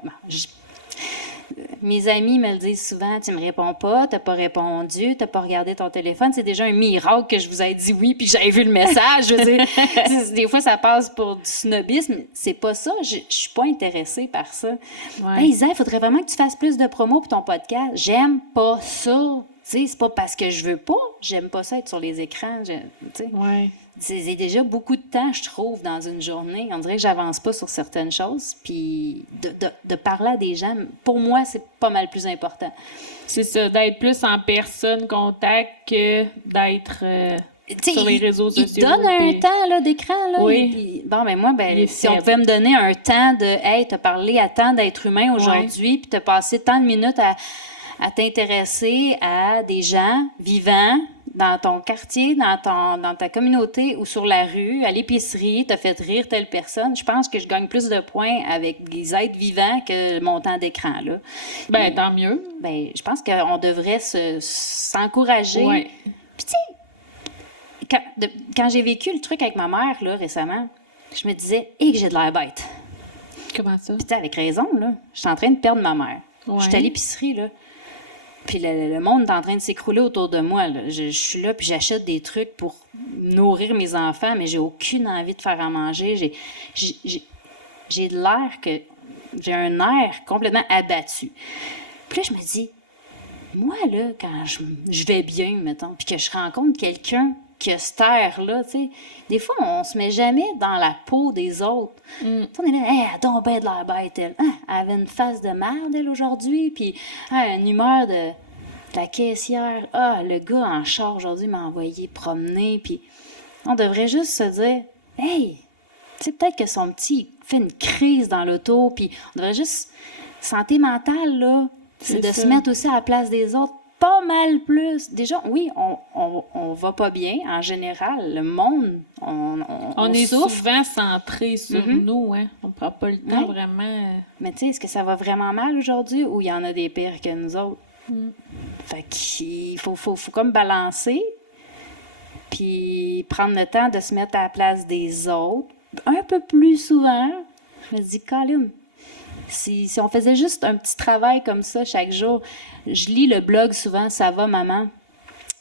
Mes amis me le disent souvent, tu me réponds pas, t'as pas répondu, t'as pas regardé ton téléphone, c'est déjà un miracle que je vous ai dit oui puis que j'avais vu le message. Je veux dire, des fois ça passe pour du snobisme, c'est pas ça, je suis pas intéressée par ça. Ouais. Hey Isa, il faudrait vraiment que tu fasses plus de promos pour ton podcast. J'aime pas ça. Tu sais, c'est pas parce que je veux pas, j'aime pas ça être sur les écrans. Tu sais. Ouais. C'est déjà beaucoup de temps, je trouve, dans une journée. On dirait que j'avance pas sur certaines choses. Puis de parler à des gens, pour moi, c'est pas mal plus important. C'est ça, d'être plus en personne, contact, que d'être sur les réseaux sociaux. Il donne un temps là, d'écran. Là, oui. Bon, ben moi, si on pouvait me donner un temps de « Hey, t'as parlé à tant d'êtres humains aujourd'hui, puis t'as passé tant de minutes à t'intéresser à des gens vivants, dans ton quartier, dans ta communauté ou sur la rue, à l'épicerie, t'as fait rire telle personne, je pense que je gagne plus de points avec les êtres vivants que mon temps d'écran, là. Ben, tant mieux. Ben, je pense qu'on devrait s'encourager. Ouais. Puis, tu sais, quand j'ai vécu le truc avec ma mère, là, récemment, je me disais, que j'ai de l'air bête. Comment ça? Puis, tu sais, avec raison, là, je suis en train de perdre ma mère. Ouais. Je suis à l'épicerie, là. Puis le monde est en train de s'écrouler autour de moi. Là. Je suis là, puis j'achète des trucs pour nourrir mes enfants, mais j'ai aucune envie de faire à manger. J'ai de l'air que... J'ai un air complètement abattu. Puis là, je me dis, moi, là, quand je vais bien, mettons, puis que je rencontre quelqu'un qui a cet air-là, tu sais, des fois, on se met jamais dans la peau des autres. On est là, elle a donc ben de l'air bête, elle. Elle avait une face de merde, elle, aujourd'hui, puis une humeur de la caissière. Le gars en char, aujourd'hui, m'a envoyé promener, puis on devrait juste se dire, hey, tu sais, peut-être que son petit fait une crise dans l'auto, puis on devrait juste, santé mentale, là, c'est de se mettre aussi à la place des autres. Pas mal plus. Déjà, oui, on va pas bien en général. Le monde, on est souffre. Souvent centré sur nous. Hein? On prend pas le temps vraiment. Mais tu sais, est-ce que ça va vraiment mal aujourd'hui ou il y en a des pires que nous autres? Fait qu'il faut comme balancer puis prendre le temps de se mettre à la place des autres un peu plus souvent. Je me dis, Colin, si on faisait juste un petit travail comme ça chaque jour. Je lis le blog souvent, Ça va, maman.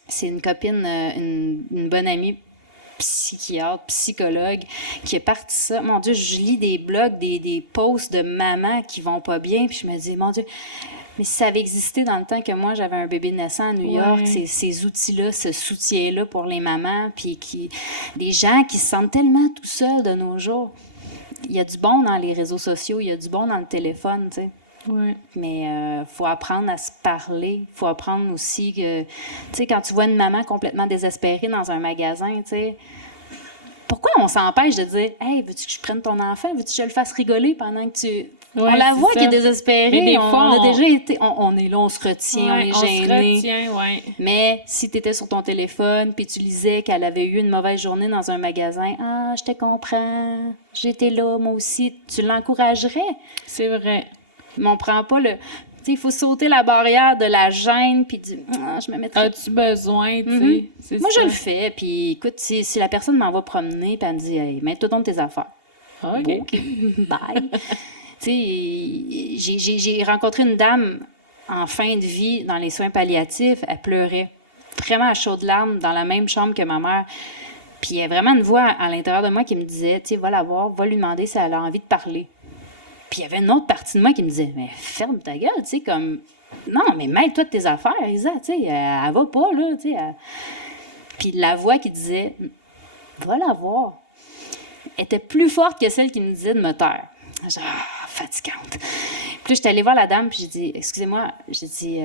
C'est une copine, une bonne amie psychiatre, psychologue, qui a parti ça. Mon Dieu, je lis des blogs, des posts de mamans qui vont pas bien, puis je me dis, mon Dieu, mais si ça avait existé dans le temps que moi, j'avais un bébé naissant à New York, ces outils-là, ce soutien-là pour les mamans, puis des gens qui se sentent tellement tout seuls de nos jours. Il y a du bon dans les réseaux sociaux, il y a du bon dans le téléphone, tu sais. Ouais. Mais faut apprendre à se parler. Faut apprendre aussi que, tu sais, quand tu vois une maman complètement désespérée dans un magasin, tu sais, pourquoi on s'empêche de dire « Hey, veux-tu que je prenne ton enfant? Veux-tu que je le fasse rigoler pendant que tu... » Ouais, on la voit ça. qui est désespérée. Mais des fois, on a déjà été... On est là, on se retient, Ouais, on est gêné. On se retient, ouais. Mais si tu étais sur ton téléphone puis tu lisais qu'elle avait eu une mauvaise journée dans un magasin, « Ah, je te comprends. J'étais là, moi aussi. » Tu l'encouragerais. C'est vrai. Mais on prend pas le... Tu sais, il faut sauter la barrière de la gêne, puis du... Ah, je me mettrais... As-tu besoin, tu sais? Moi, je le fais, puis écoute, si la personne m'envoie promener, puis elle me dit « Hey, mets-toi donc tes affaires. » OK. Bon, OK, bye. Tu sais, j'ai rencontré une dame en fin de vie dans les soins palliatifs, elle pleurait vraiment à chaudes larmes dans la même chambre que ma mère. Puis il y a vraiment une voix à l'intérieur de moi qui me disait « Tu sais, va la voir, va lui demander si elle a envie de parler. » Puis il y avait une autre partie de moi qui me disait « Mais ferme ta gueule, tu sais, comme... Non, mais mets-toi de tes affaires, Isa, tu sais, elle va pas, là, tu sais. » Puis la voix qui disait « Va la voir. » était plus forte que celle qui me disait de me taire. Genre, fatigante. Puis là, j'étais allée voir la dame, puis j'ai dit « Excusez-moi, j'ai dit,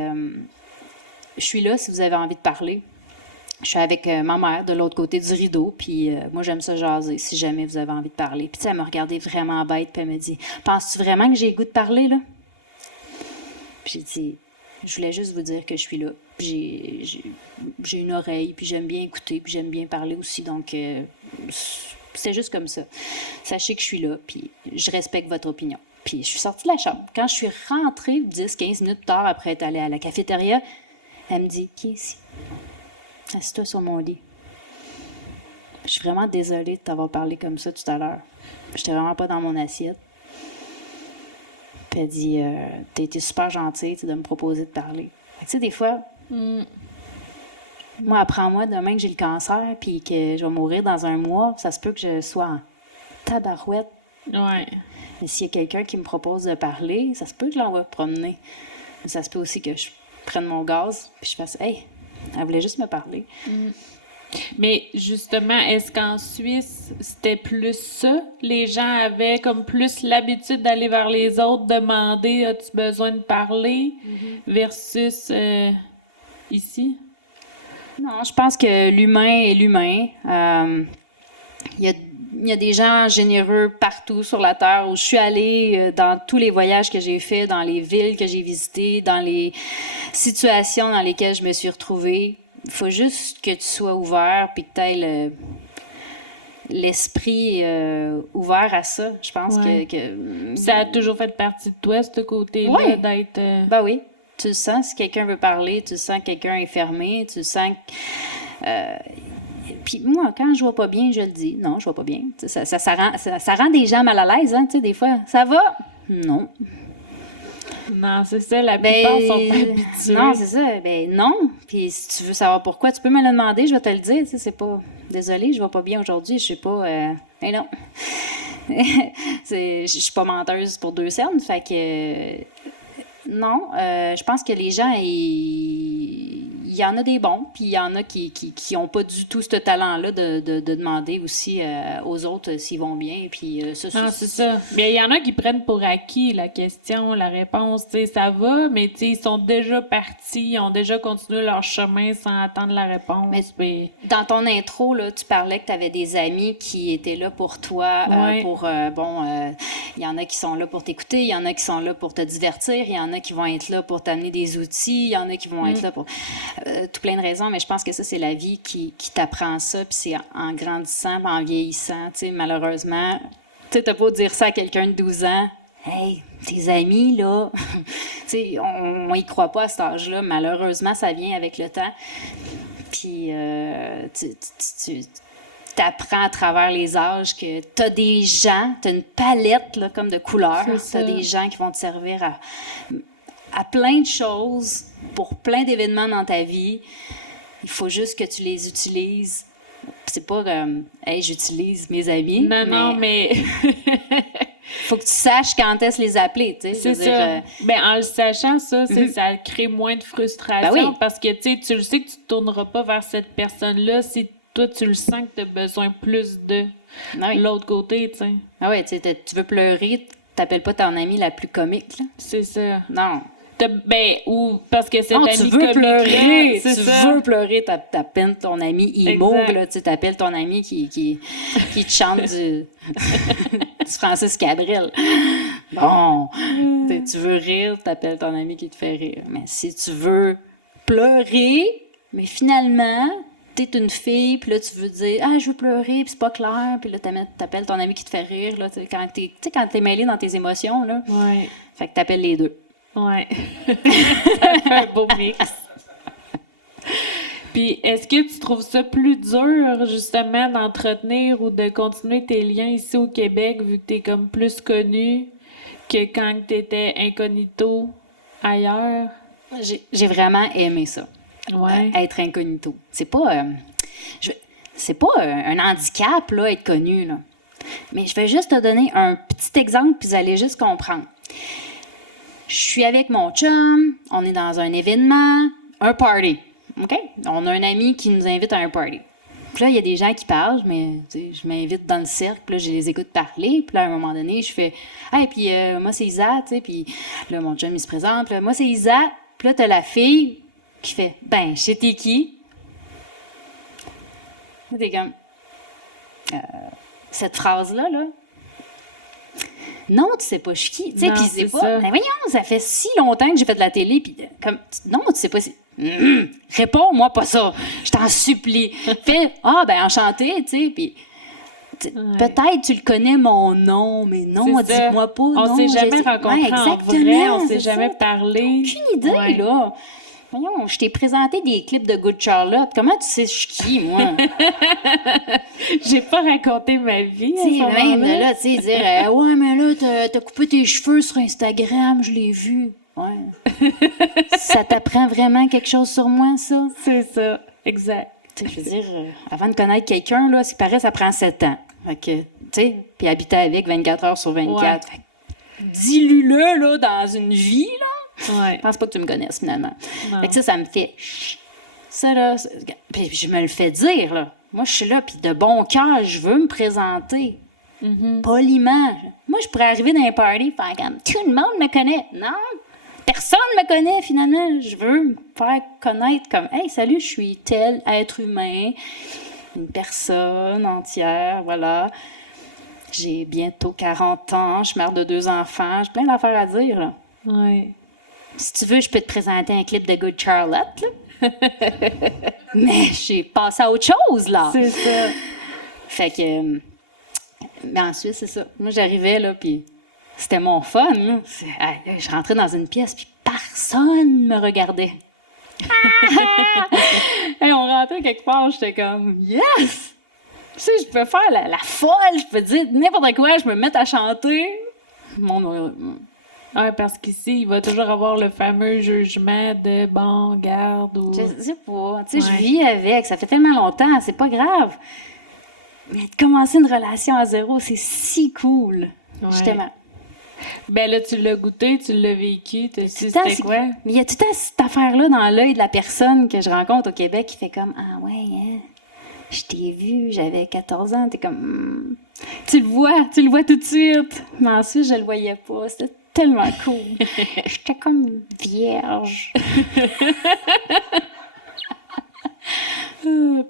je suis là si vous avez envie de parler. Je suis avec ma mère de l'autre côté du rideau, puis moi, j'aime ça jaser si jamais vous avez envie de parler. » Puis tu sais, elle me regardait vraiment bête, puis elle me dit « Penses-tu vraiment que j'ai le goût de parler, là? » Puis j'ai dit « Je voulais juste vous dire que je suis là. Puis j'ai une oreille, puis j'aime bien écouter, puis j'aime bien parler aussi, donc c'est juste comme ça. Sachez que je suis là, puis je respecte votre opinion. » Puis je suis sortie de la chambre. Quand je suis rentrée 10-15 minutes plus tard, après être allée à la cafétéria, elle me dit « Qui est ici? Assieds-toi sur mon lit. Je suis vraiment désolée de t'avoir parlé comme ça tout à l'heure. J'étais vraiment pas dans mon assiette. » Puis elle dit t'as été super gentille de me proposer de parler. Tu sais, des fois, moi, apprends-moi demain que j'ai le cancer puis que je vais mourir dans un mois, ça se peut que je sois en tabarouette. Ouais. Mais s'il y a quelqu'un qui me propose de parler, ça se peut que je l'envoie promener. Mais ça se peut aussi que je prenne mon gaz puis je fasse hey, elle voulait juste me parler. Mais justement, est-ce qu'en Suisse, c'était plus ça? Les gens avaient comme plus l'habitude d'aller vers les autres, demander « As-tu besoin de parler? » versus ici? Non, je pense que l'humain est l'humain. Il y a des gens généreux partout sur la Terre où je suis allée, dans tous les voyages que j'ai faits, dans les villes que j'ai visitées, dans les situations dans lesquelles je me suis retrouvée. Il faut juste que tu sois ouvert puis que tu aies l'esprit ouvert à ça. Je pense que ça a toujours fait partie de toi, ce côté-là, d'être... Ben oui. Tu le sens si quelqu'un veut parler, tu le sens que quelqu'un est fermé, tu le sens que... Puis moi, quand je vois pas bien, je le dis. Non, je vois pas bien. Ça rend des gens mal à l'aise, hein, tu sais, des fois. Ça va? Non. Non, c'est ça, la plupart sont pas habitués. Non, c'est ça. Ben non. Puis si tu veux savoir pourquoi, tu peux me le demander, je vais te le dire. Tu sais, c'est pas... Désolée, je vois pas bien aujourd'hui, je sais pas... Mais non. Je suis pas menteuse pour 2 cents, fait que... Non, je pense que les gens, il y en a des bons, puis il y en a qui ont pas du tout ce talent-là de demander aussi aux autres s'ils vont bien, puis non, c'est ça. Mais il y en a qui prennent pour acquis la question, la réponse, tu sais, ça va, mais tu sais, ils sont déjà partis, ils ont déjà continué leur chemin sans attendre la réponse. Mais dans ton intro, là, tu parlais que tu avais des amis qui étaient là pour toi, il y en a qui sont là pour t'écouter, il y en a qui sont là pour te divertir, il y en a qui vont être là pour t'amener des outils, il y en a qui vont être là pour... tout plein de raisons, mais je pense que ça, c'est la vie qui t'apprend ça, puis c'est en grandissant, en vieillissant, tu sais, malheureusement, tu sais, t'as beau dire ça à quelqu'un de 12 ans, « Hey, tes amis, là, tu sais, on y croit pas à cet âge-là, malheureusement, ça vient avec le temps, puis tu t'apprends à travers les âges que t'as des gens, t'as une palette, là, comme de couleurs, t'as des gens qui vont te servir à plein de choses, pour plein d'événements dans ta vie. Il faut juste que tu les utilises C'est pas hey, j'utilise mes amis. Non, mais faut que tu saches quand est-ce les appeler, tu sais. c'est ça. Ben, en le sachant, ça crée moins de frustration Ben oui. parce que, tu le sais que tu te tourneras pas vers cette personne-là si toi, tu le sens que tu as besoin plus de l'autre côté, tu sais. Ah oui, tu sais, tu veux pleurer, t'appelles pas ton amie la plus comique, là. C'est ça. Non. Ben, ou parce que cette non, amie tu veux pleurer, c'est tu ça. veux pleurer, t'appelles ton ami emo, là, tu t'appelles ton ami qui te chante du Francis Cabrel. Bon, tu veux rire, t'appelles ton ami qui te fait rire. Mais si tu veux pleurer, mais finalement, t'es une fille, puis là, tu veux dire « Ah, je veux pleurer, puis c'est pas clair. » Puis là, t'appelles ton ami qui te fait rire, là, quand t'es mêlé dans tes émotions, là. Ouais. Fait que t'appelles les deux. Ouais. Ça fait un beau mix. Puis, est-ce que tu trouves ça plus dur, justement, d'entretenir ou de continuer tes liens ici au Québec, vu que t'es comme plus connu que quand t'étais incognito ailleurs? J'ai vraiment aimé ça. Ouais. Être incognito. C'est pas... c'est pas un handicap, là, être connu, là. Mais je vais juste te donner un petit exemple, puis vous allez juste comprendre. Je suis avec mon chum, on est dans un événement, un party, OK? On a un ami qui nous invite à un party. Puis là, il y a des gens qui parlent, mais je m'invite dans le cercle, puis là, je les écoute parler, puis là, à un moment donné, je fais « Hey, puis moi, c'est Isa, tu sais, puis là, mon chum, il se présente, puis là, moi, c'est Isa, puis là, t'as la fille qui fait « Ben, je sais t'es qui? » T'es comme cette phrase-là, là, non, tu sais pas je suis qui. Tu sais, puis c'est pas. Mais voyons, ça fait si longtemps que j'ai fait de la télé, puis comme. Non, tu sais pas si. Réponds-moi pas ça. Je t'en supplie. Fais, ben, enchanté, tu sais, puis. Peut-être tu le connais mon nom, mais non, dis-moi pas. On s'est jamais rencontrés en vrai, on s'est jamais parlé. Aucune idée, là. Voyons, je t'ai présenté des clips de Good Charlotte. Comment tu sais je suis qui, moi? J'ai pas raconté ma vie. Tu sais, même là, tu sais, dire ouais, mais là, t'as coupé tes cheveux sur Instagram, je l'ai vu. Ouais. Ça t'apprend vraiment quelque chose sur moi, ça? C'est ça, exact. Tu sais, je veux dire, avant de connaître quelqu'un, là, ce qui paraît, ça prend 7 ans. Fait que, tu sais, puis habiter avec 24 heures sur 24. Ouais. Fait que, dilue-le, là, dans une vie, là. Ouais. Je pense pas que tu me connaisses, finalement. Fait que ça me fait... Ça, là... Puis je me le fais dire, là. Moi, je suis là, puis de bon cœur, je veux me présenter. Poliment. Moi, je pourrais arriver dans un party, faire comme... Tout le monde me connaît. Non, personne me connaît, finalement. Je veux me faire connaître comme... Hey, salut, je suis tel être humain. Une personne entière, voilà. J'ai bientôt 40 ans, je suis mère de 2 enfants. J'ai plein d'affaires à dire, là. Ouais. Si tu veux, je peux te présenter un clip de Good Charlotte, là. Mais j'ai passé à autre chose, là. C'est ça. Fait que... Mais ensuite, c'est ça. Moi, j'arrivais, là, puis c'était mon fun, là. Je rentrais dans une pièce, puis personne me regardait. Et on rentrait quelque part, j'étais comme « Yes! » Tu sais, je peux faire la folle, je peux dire n'importe quoi, je me mets à chanter. Ouais, parce qu'ici, il va toujours avoir le fameux jugement de « bon, garde » ou... Je sais pas. Tu sais, je vis avec. Ça fait tellement longtemps. C'est pas grave. Mais de commencer une relation à zéro, c'est si cool. Ouais. Justement. Ben là, tu l'as goûté, tu l'as vécu, tu sais c'était quoi? Mais il y a tout le temps cette affaire-là dans l'œil de la personne que je rencontre au Québec qui fait comme « Ah ouais, hein, je t'ai vu, j'avais 14 ans. » T'es comme Tu le vois tout de suite. Mais ensuite, je le voyais pas. C'était tellement cool. J'étais comme vierge.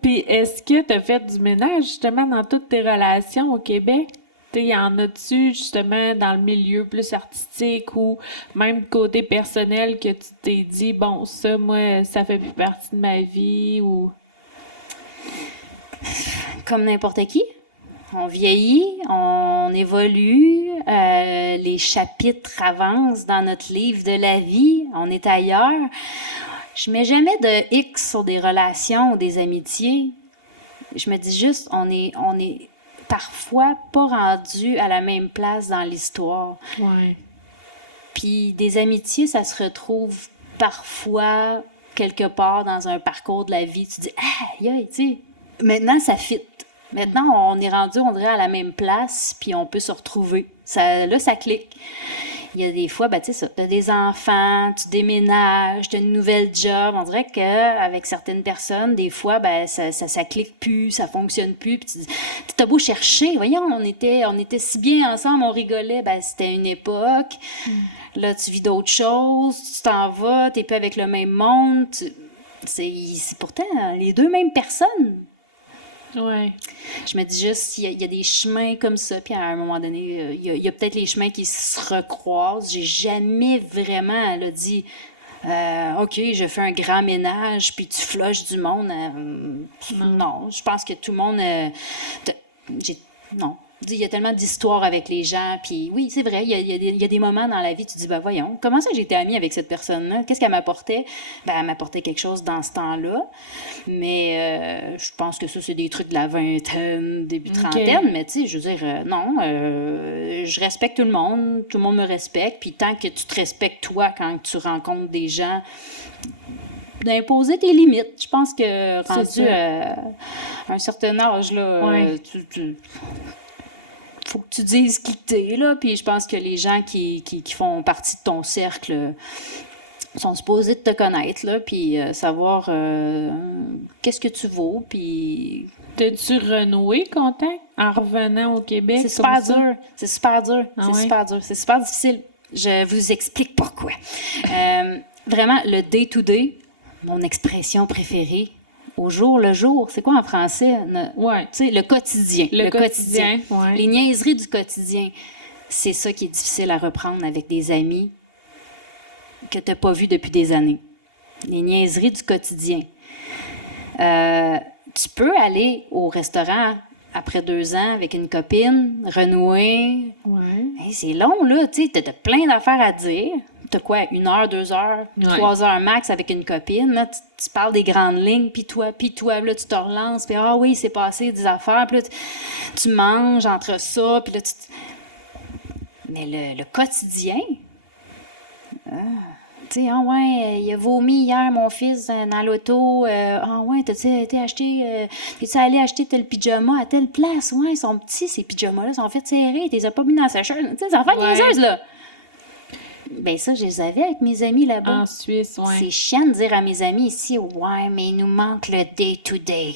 Puis, est-ce que tu as fait du ménage, justement, dans toutes tes relations au Québec? Il y en a-tu, justement, dans le milieu plus artistique ou même côté personnel que tu t'es dit, bon, ça, moi, ça fait plus partie de ma vie ou... Comme n'importe qui. On vieillit, on évolue, les chapitres avancent dans notre livre de la vie, on est ailleurs. Je mets jamais de X sur des relations ou des amitiés. Je me dis juste, on est parfois pas rendu à la même place dans l'histoire. Ouais. Puis des amitiés, ça se retrouve parfois quelque part dans un parcours de la vie. Tu dis, tu sais, maintenant, ça fit. Maintenant, on est rendu, on dirait, à la même place, puis on peut se retrouver. Là, ça clique. Il y a des fois, tu sais ça, t'as des enfants, tu déménages, t'as une nouvelle job. On dirait qu'avec certaines personnes, des fois, ça clique plus, ça fonctionne plus. Puis t'as beau chercher, voyons, on était si bien ensemble, on rigolait. C'était une époque. Là, tu vis d'autres choses, tu t'en vas, t'es plus avec le même monde. C'est pourtant les deux mêmes personnes. Ouais. Je me dis juste, il y a des chemins comme ça, puis à un moment donné, il y a peut-être les chemins qui se recroisent. J'ai jamais vraiment dit, OK, je fais un grand ménage, puis tu flushes du monde. Non, je pense que tout le monde... non. Il y a tellement d'histoires avec les gens, puis oui, c'est vrai, il y a des moments dans la vie, tu te dis, voyons, comment ça j'ai été amie avec cette personne-là? Qu'est-ce qu'elle m'apportait? Elle m'apportait quelque chose dans ce temps-là, mais je pense que ça, c'est des trucs de la vingtaine, début trentaine, mais tu sais, je veux dire, non, je respecte tout le monde me respecte, puis tant que tu te respectes toi quand tu rencontres des gens, d'imposer tes limites. Je pense que rendu à un certain âge, là, faut que tu dises qui t'es, là, puis je pense que les gens qui font partie de ton cercle sont supposés de te connaître, là, puis savoir qu'est-ce que tu vaux, puis... T'as-tu renoué contact en revenant au Québec? C'est super dur. C'est super dur. C'est super difficile. Je vous explique pourquoi. Vraiment, le day-to-day, mon expression préférée, au jour le jour, c'est quoi en français? Tu sais, le quotidien. Le quotidien. Ouais. Les niaiseries du quotidien. C'est ça qui est difficile à reprendre avec des amis que tu n'as pas vus depuis des années. Les niaiseries du quotidien. Tu peux aller au restaurant après 2 ans avec une copine, renouer. Ouais. Hey, c'est long, là. Tu sais, t'as plein d'affaires à dire. T'as quoi, 1 heure, 2 heures, 3 heures max avec une copine. Là, tu parles des grandes lignes, puis toi, là, tu te relances, puis ah oui, c'est passé des affaires, puis là, tu manges entre ça, puis là, Mais le quotidien, tu sais, ah ouais, il a vomi hier, mon fils, dans l'auto. Ah ouais, t'as-tu allé acheter tel pyjama à telle place? Ouais, ils sont petits, ces pyjamas-là, sont faits serrés, t'es pas mis dans la sécheuse. Tu sais, des enfants niaiseuses, là. Ben ça, je les avais avec mes amis là-bas. En Suisse, oui. C'est chiant de dire à mes amis ici, ouais, mais il nous manque le day-to-day.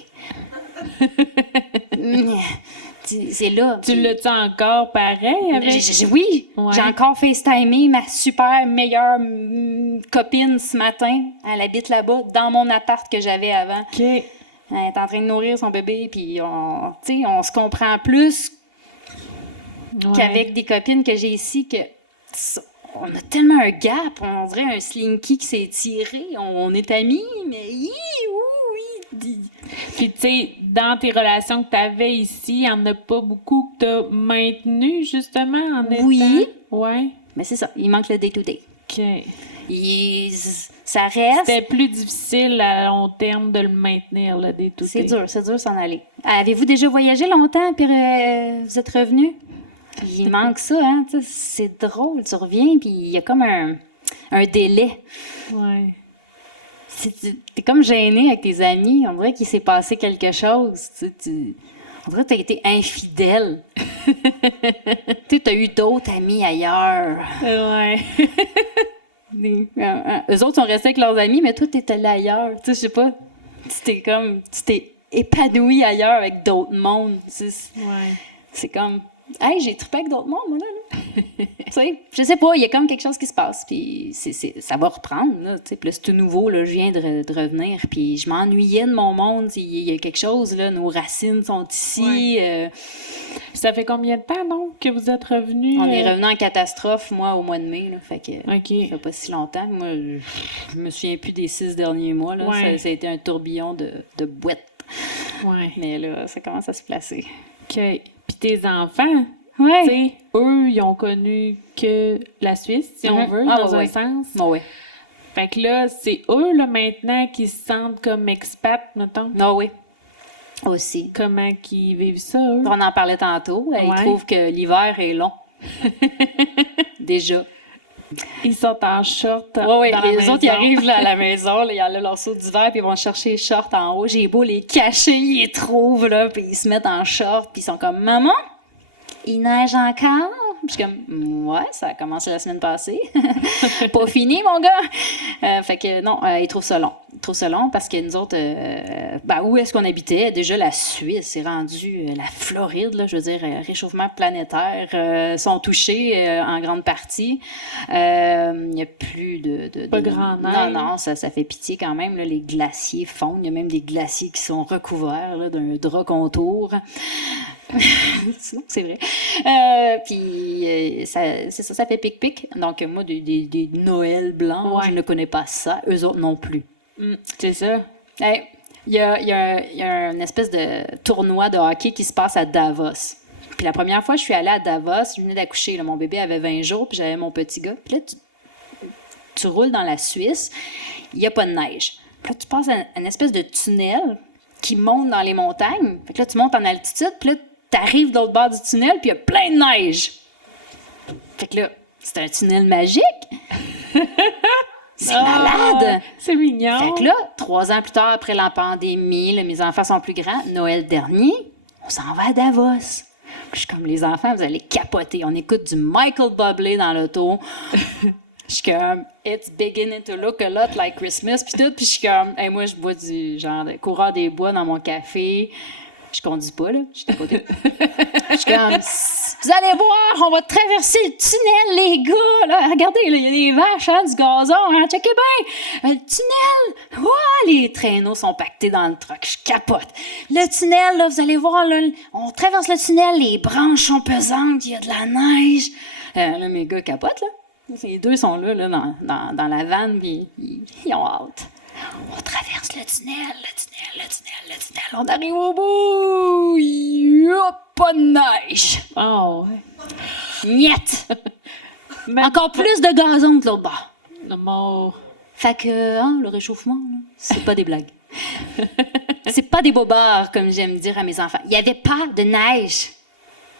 C'est là. Tu l'as-tu encore pareil avec? Oui, j'ai encore FaceTimé ma super meilleure copine ce matin. Elle habite là-bas, dans mon appart que j'avais avant. OK. Elle est en train de nourrir son bébé, puis on se comprend plus qu'avec des copines que j'ai ici que... On a tellement un gap, on dirait un slinky qui s'est tiré. On est amis, mais oui. Puis, tu sais, dans tes relations que tu avais ici, il n'y en a pas beaucoup que tu as maintenues, justement, en étant... Oui. Ouais. Mais c'est ça, il manque le day-to-day. OK. Ça reste... C'était plus difficile à long terme de le maintenir, le day-to-day. C'est dur s'en aller. Avez-vous déjà voyagé longtemps, puis vous êtes revenu? Il manque ça, hein? C'est drôle, tu reviens, puis il y a comme un délai. Ouais. T'es comme gêné avec tes amis. On dirait qu'il s'est passé quelque chose. On dirait que t'as été infidèle. Tu as eu d'autres amis ailleurs. Ouais. Eux autres sont restés avec leurs amis, mais toi, t'es allé ailleurs. Tu sais, je sais pas. Tu t'es épanoui ailleurs avec d'autres mondes. C'est comme... Hey, j'ai trippé avec d'autres mondes, moi, là. Tu sais, je sais pas, il y a comme quelque chose qui se passe, puis ça va reprendre, là, tu sais. Puis là, c'est tout nouveau, là, je viens de revenir, puis je m'ennuyais de mon monde. Il y a quelque chose, là, nos racines sont ici. Ça fait combien de temps, donc, que vous êtes revenus? On est revenus en catastrophe, moi, au mois de mai, là, fait que ça fait pas si longtemps. Moi, je me souviens plus des 6 derniers mois, là. Ça a été un tourbillon de boîtes. Ouais. Mais là, ça commence à se placer. OK. Puis tes enfants, tu sais, eux, ils ont connu que la Suisse, si on veut, dans un sens. Oui. Fait que là, c'est eux, là, maintenant, qui se sentent comme expats, mettons. Oui. Aussi. Comment qu'ils vivent ça, eux? On en parlait tantôt. Ils trouvent que l'hiver est long. Déjà. Ils sont en short. Oui, dans la les maison. autres, ils arrivent là, à la maison, là, ils ont leur saut d'hiver, puis ils vont chercher les shorts en haut. J'ai beau les cacher, ils les trouvent, là, puis ils se mettent en short, puis ils sont comme « Maman, il neige encore? » Puis je suis comme « Ouais, ça a commencé la semaine passée. Pas fini, mon gars! » Fait que non, ils trouvent ça long. Ils trouvent ça long parce que nous autres, où est-ce qu'on habitait? Déjà, la Suisse, c'est rendu la Floride, là, je veux dire, réchauffement planétaire, sont touchés en grande partie. Il n'y a plus de Pas grand neige. Non, ça fait pitié quand même. Là, les glaciers fondent. Il y a même des glaciers qui sont recouverts là, d'un drap contour. C'est vrai. Puis, ça fait pic-pic. Donc, moi, des Noëls blancs, je ne connais pas ça. Eux autres non plus. C'est ça. Hey, il y a une espèce de tournoi de hockey qui se passe à Davos. Puis la première fois que je suis allée à Davos, je venais d'accoucher. Là, mon bébé avait 20 jours, puis j'avais mon petit gars. Puis là, tu roules dans la Suisse, il n'y a pas de neige. Puis là, tu passes une espèce de tunnel qui monte dans les montagnes. Fait que là, tu montes en altitude, puis là, tu arrives de l'autre bord du tunnel, puis il y a plein de neige. Fait que là, c'est un tunnel magique. C'est malade! C'est mignon. Fait que là, 3 ans plus tard, après la pandémie, là, mes enfants sont plus grands. Noël dernier, on s'en va à Davos. Puis je suis comme, les enfants, vous allez capoter. On écoute du Michael Bublé dans l'auto. Je suis comme, it's beginning to look a lot like Christmas, puis tout. Puis je suis comme, hey, moi, je bois du genre de coureur des bois dans mon café. Je conduis pas, là. Je suis à côté. Je suis comme, vous allez voir, on va traverser le tunnel, les gars. Là. Regardez, il y a des vaches, hein, du gazon. Hein, checkez bien. Le tunnel. Wow, les traîneaux sont pactés dans le truck. Je capote. Le tunnel, là, vous allez voir, là, on traverse le tunnel, les branches sont pesantes, il y a de la neige. Là, mes gars capotent, là. Les deux sont là, dans la vanne, puis ils ont hâte. On traverse le tunnel. On arrive au bout. Pas de neige. Oh, ouais. Niet. Encore plus de gazon que l'autre bord. Non, Fait que, le réchauffement, là, c'est pas des blagues. C'est pas des bobards, comme j'aime dire à mes enfants. Il y avait pas de neige.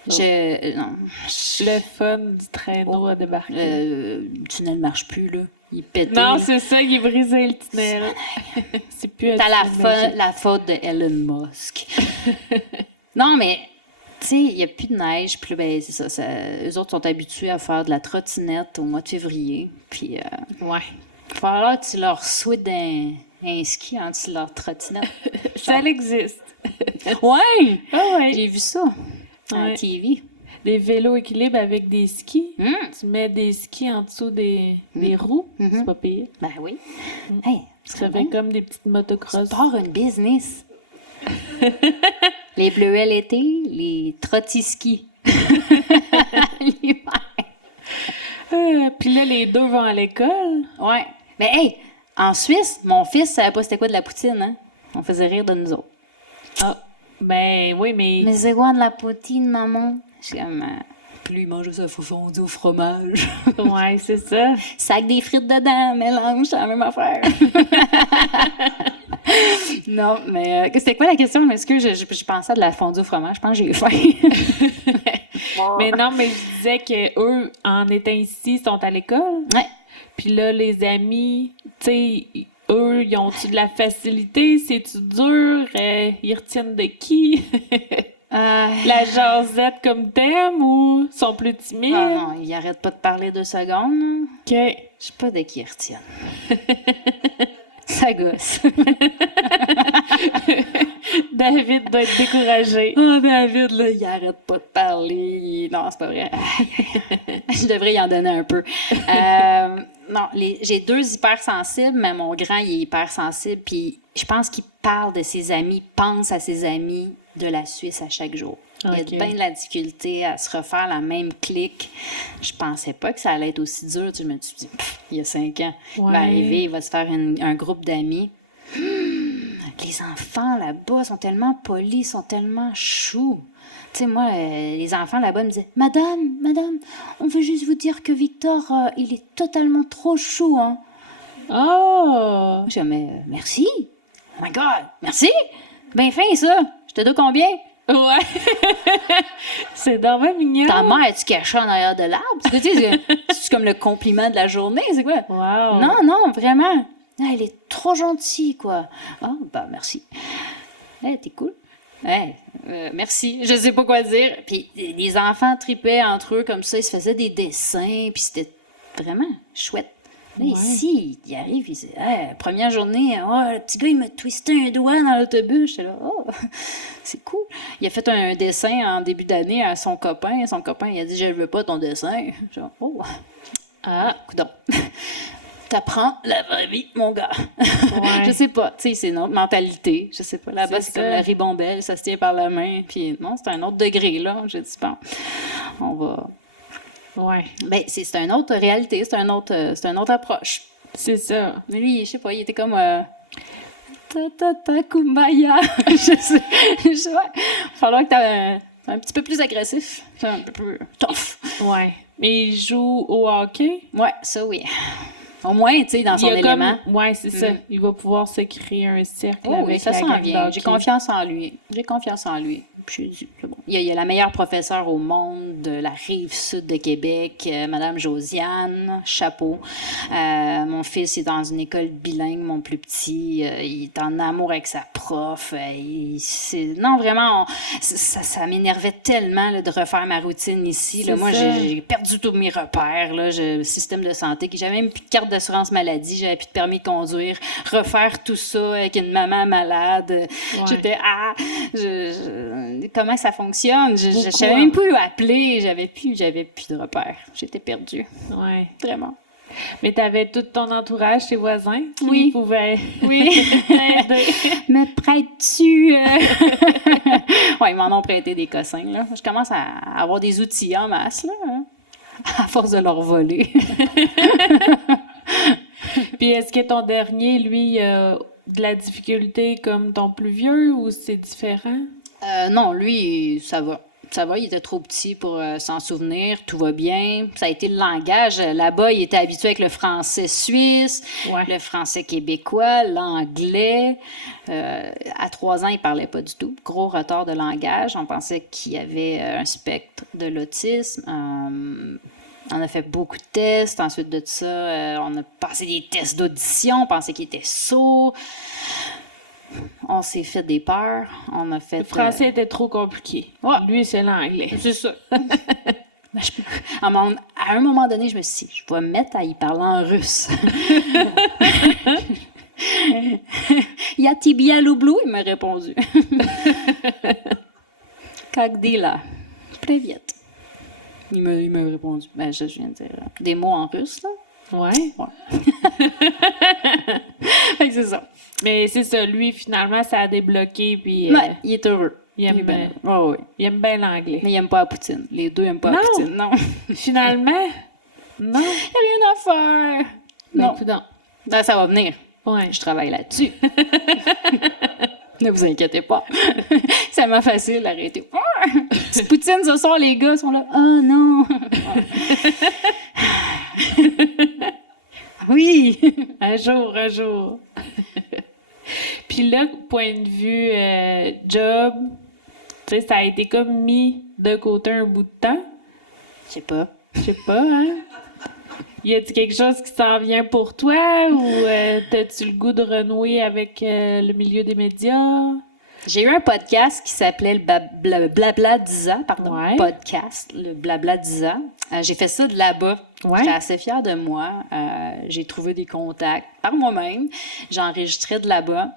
le fun du traîneau à débarquer. Le tunnel marche plus, là. Il pète. Non, c'est ça, il est brisé le tunnel. C'est plus un T'as tunnel la faute de Elon Musk. Non, mais, tu sais, il n'y a plus de neige. Puis là, ben, c'est ça, eux autres sont habitués à faire de la trottinette au mois de février. Puis, ouais. il va falloir que tu leur souhaites un ski en dessous de leur trottinette. Ça existe. Ouais! Ah ouais. J'ai vu ça à la TV. Des vélos équilibre avec des skis. Tu mets des skis en dessous des roues. C'est pas pire. Ben oui. Hey, Ça fait comme des petites motocross. Tu pars un business. Les bleuets l'été, les trottiskis. Puis là, les deux vont à l'école. Ouais. Mais hey, en Suisse, mon fils savait pas c'était quoi de la poutine, hein? On faisait rire de nous autres. Ah, ben oui, mais... Mais c'est quoi de la poutine, maman? Je suis comme... Puis lui, il mange ça fondu au fromage. Ouais, c'est ça. Sac des frites dedans, mélange, c'est la même affaire. Non, mais c'était quoi la question? Est-ce que je pensais à de la fondue au fromage? Je pense que j'ai faim. Mais non, mais je disais qu'eux, en étant ici, sont à l'école. Ouais. Puis là, les amis, tu sais, eux, ils ont-tu de la facilité? C'est-tu dur? Ils retiennent de qui? La jasette comme thème ou sont plus timides? Ah non, ils arrêtent pas de parler 2 secondes. OK. Je sais pas de qui ils retiennent. Ça gosse. David doit être découragé. Oh, David, là, il arrête pas de parler. Non, c'est pas vrai. Je devrais y en donner un peu. Non, j'ai 2 hypersensibles, mais mon grand, il est hypersensible. Puis je pense qu'il parle de ses amis, pense à ses amis de la Suisse à chaque jour. Il y a bien de la difficulté à se refaire la même clique. Je pensais pas que ça allait être aussi dur. Je me suis dit, il y a 5 ans, il va arriver, il va se faire un groupe d'amis. Les enfants là-bas sont tellement polis, sont tellement choux. Tu sais, moi, les enfants là-bas me disaient, Madame, on veut juste vous dire que Victor, il est totalement trop chou, hein. Oh! Je dis, mais merci. Oh my God, merci. Ben fin, ça. Je te dois combien? Ouais. C'est dommage mignon. Ta mère, es-tu cachée en arrière de l'arbre? Tu sais, c'est comme le compliment de la journée, c'est quoi? Wow. Non, non, vraiment. Ah, elle est trop gentille, quoi. Ah, bah, merci. T'es cool. Merci. Je sais pas quoi dire. Puis les enfants tripaient entre eux comme ça, ils se faisaient des dessins, puis c'était vraiment chouette. Là, ici, il arrive, il dit, première journée, le petit gars, il m'a twisté un doigt dans l'autobus. J'étais là, c'est cool. Il a fait un dessin en début d'année à son copain. Son copain, il a dit, je veux pas ton dessin. Genre, coudonc. T'apprends la vraie vie, mon gars. Ouais. Je sais pas, tu sais, c'est notre mentalité. Je sais pas. Là-bas, c'est comme ça. la ribambelle, ça se tient par la main. Puis non, c'est un autre degré, là. J'ai dit, bon, on va. Ouais. Ben, c'est une autre réalité, c'est une autre approche. C'est ça. Mais lui, je sais pas, il était comme. Kumbaya. Je sais. Il va falloir que t'aies un petit peu plus agressif. Un peu plus tough. Ouais. Mais il joue au hockey? Ouais, ça oui. Au moins, tu sais, dans son élément. Ouais, c'est ça. Il va pouvoir se créer un cercle Oui, avec ça la s'en gang vient. d'hockey. J'ai confiance en lui. Puis, c'est bon. Il y a la meilleure professeure au monde de la rive sud de Québec, Madame Josiane, chapeau. Mon fils est dans une école bilingue, mon plus petit. Il est en amour avec sa prof. Non, vraiment, ça m'énervait tellement là, de refaire ma routine ici. Là. Moi, j'ai perdu tous mes repères. Là. Le système de santé, j'avais même plus de carte d'assurance maladie, j'avais plus de permis de conduire. Refaire tout ça avec une maman malade. Ouais. J'étais, comment ça fonctionne? Je ne savais même plus où appeler. J'avais plus de repères. J'étais perdue. Oui. Vraiment. Mais tu avais tout ton entourage, tes voisins qui pouvaient t'aider. Me prêtes-tu? Oui, ils m'en ont prêté des cossins. Là. Je commence à avoir des outils en masse, là, à force de leur voler. Puis est-ce que ton dernier, lui, de la difficulté comme ton plus vieux ou c'est différent? Non, lui, ça va. Ça va, il était trop petit pour s'en souvenir. Tout va bien. Ça a été le langage. Là-bas, il était habitué avec le français suisse, le français québécois, l'anglais. À 3 ans, il parlait pas du tout. Gros retard de langage. On pensait qu'il avait un spectre de l'autisme. On a fait beaucoup de tests. Ensuite de ça, on a passé des tests d'audition. On pensait qu'il était sourd. On s'est fait des peurs. On a fait. Le français était trop compliqué. Ouais. Lui, c'est l'anglais. C'est ça. À un moment donné, je me suis dit, je vais me mettre à y parler en russe. Y a tibia loublou, il m'a répondu. Kagdila. Привет. Il m'a répondu. Ben, je viens de dire des mots en russe, là. Ouais. Fait que c'est ça. Mais c'est ça, lui, finalement, ça a débloqué, puis... il est heureux. Il aime bien. Il aime bien l'anglais. Mais il aime pas la poutine. Les deux aiment pas la poutine. Non. Finalement, non. Il n'y a rien à faire. Non. Ben, ça va venir. Ouais. Je travaille là-dessus. Ne vous inquiétez pas. C'est ma facile d'arrêter. Petite poutine ce soir, les gars sont là. Oh non. Oui. Un jour. Puis là, point de vue job, tu sais, ça a été comme mis de côté un bout de temps. Je sais pas, hein? Y a-t-il quelque chose qui s'en vient pour toi ou t'as-tu le goût de renouer avec le milieu des médias? J'ai eu un podcast qui s'appelait le Blabla d'Isa, podcast, le Blabla d'Isa. J'ai fait ça de là-bas. Ouais. J'étais assez fière de moi. J'ai trouvé des contacts par moi-même. J'enregistrais de là-bas.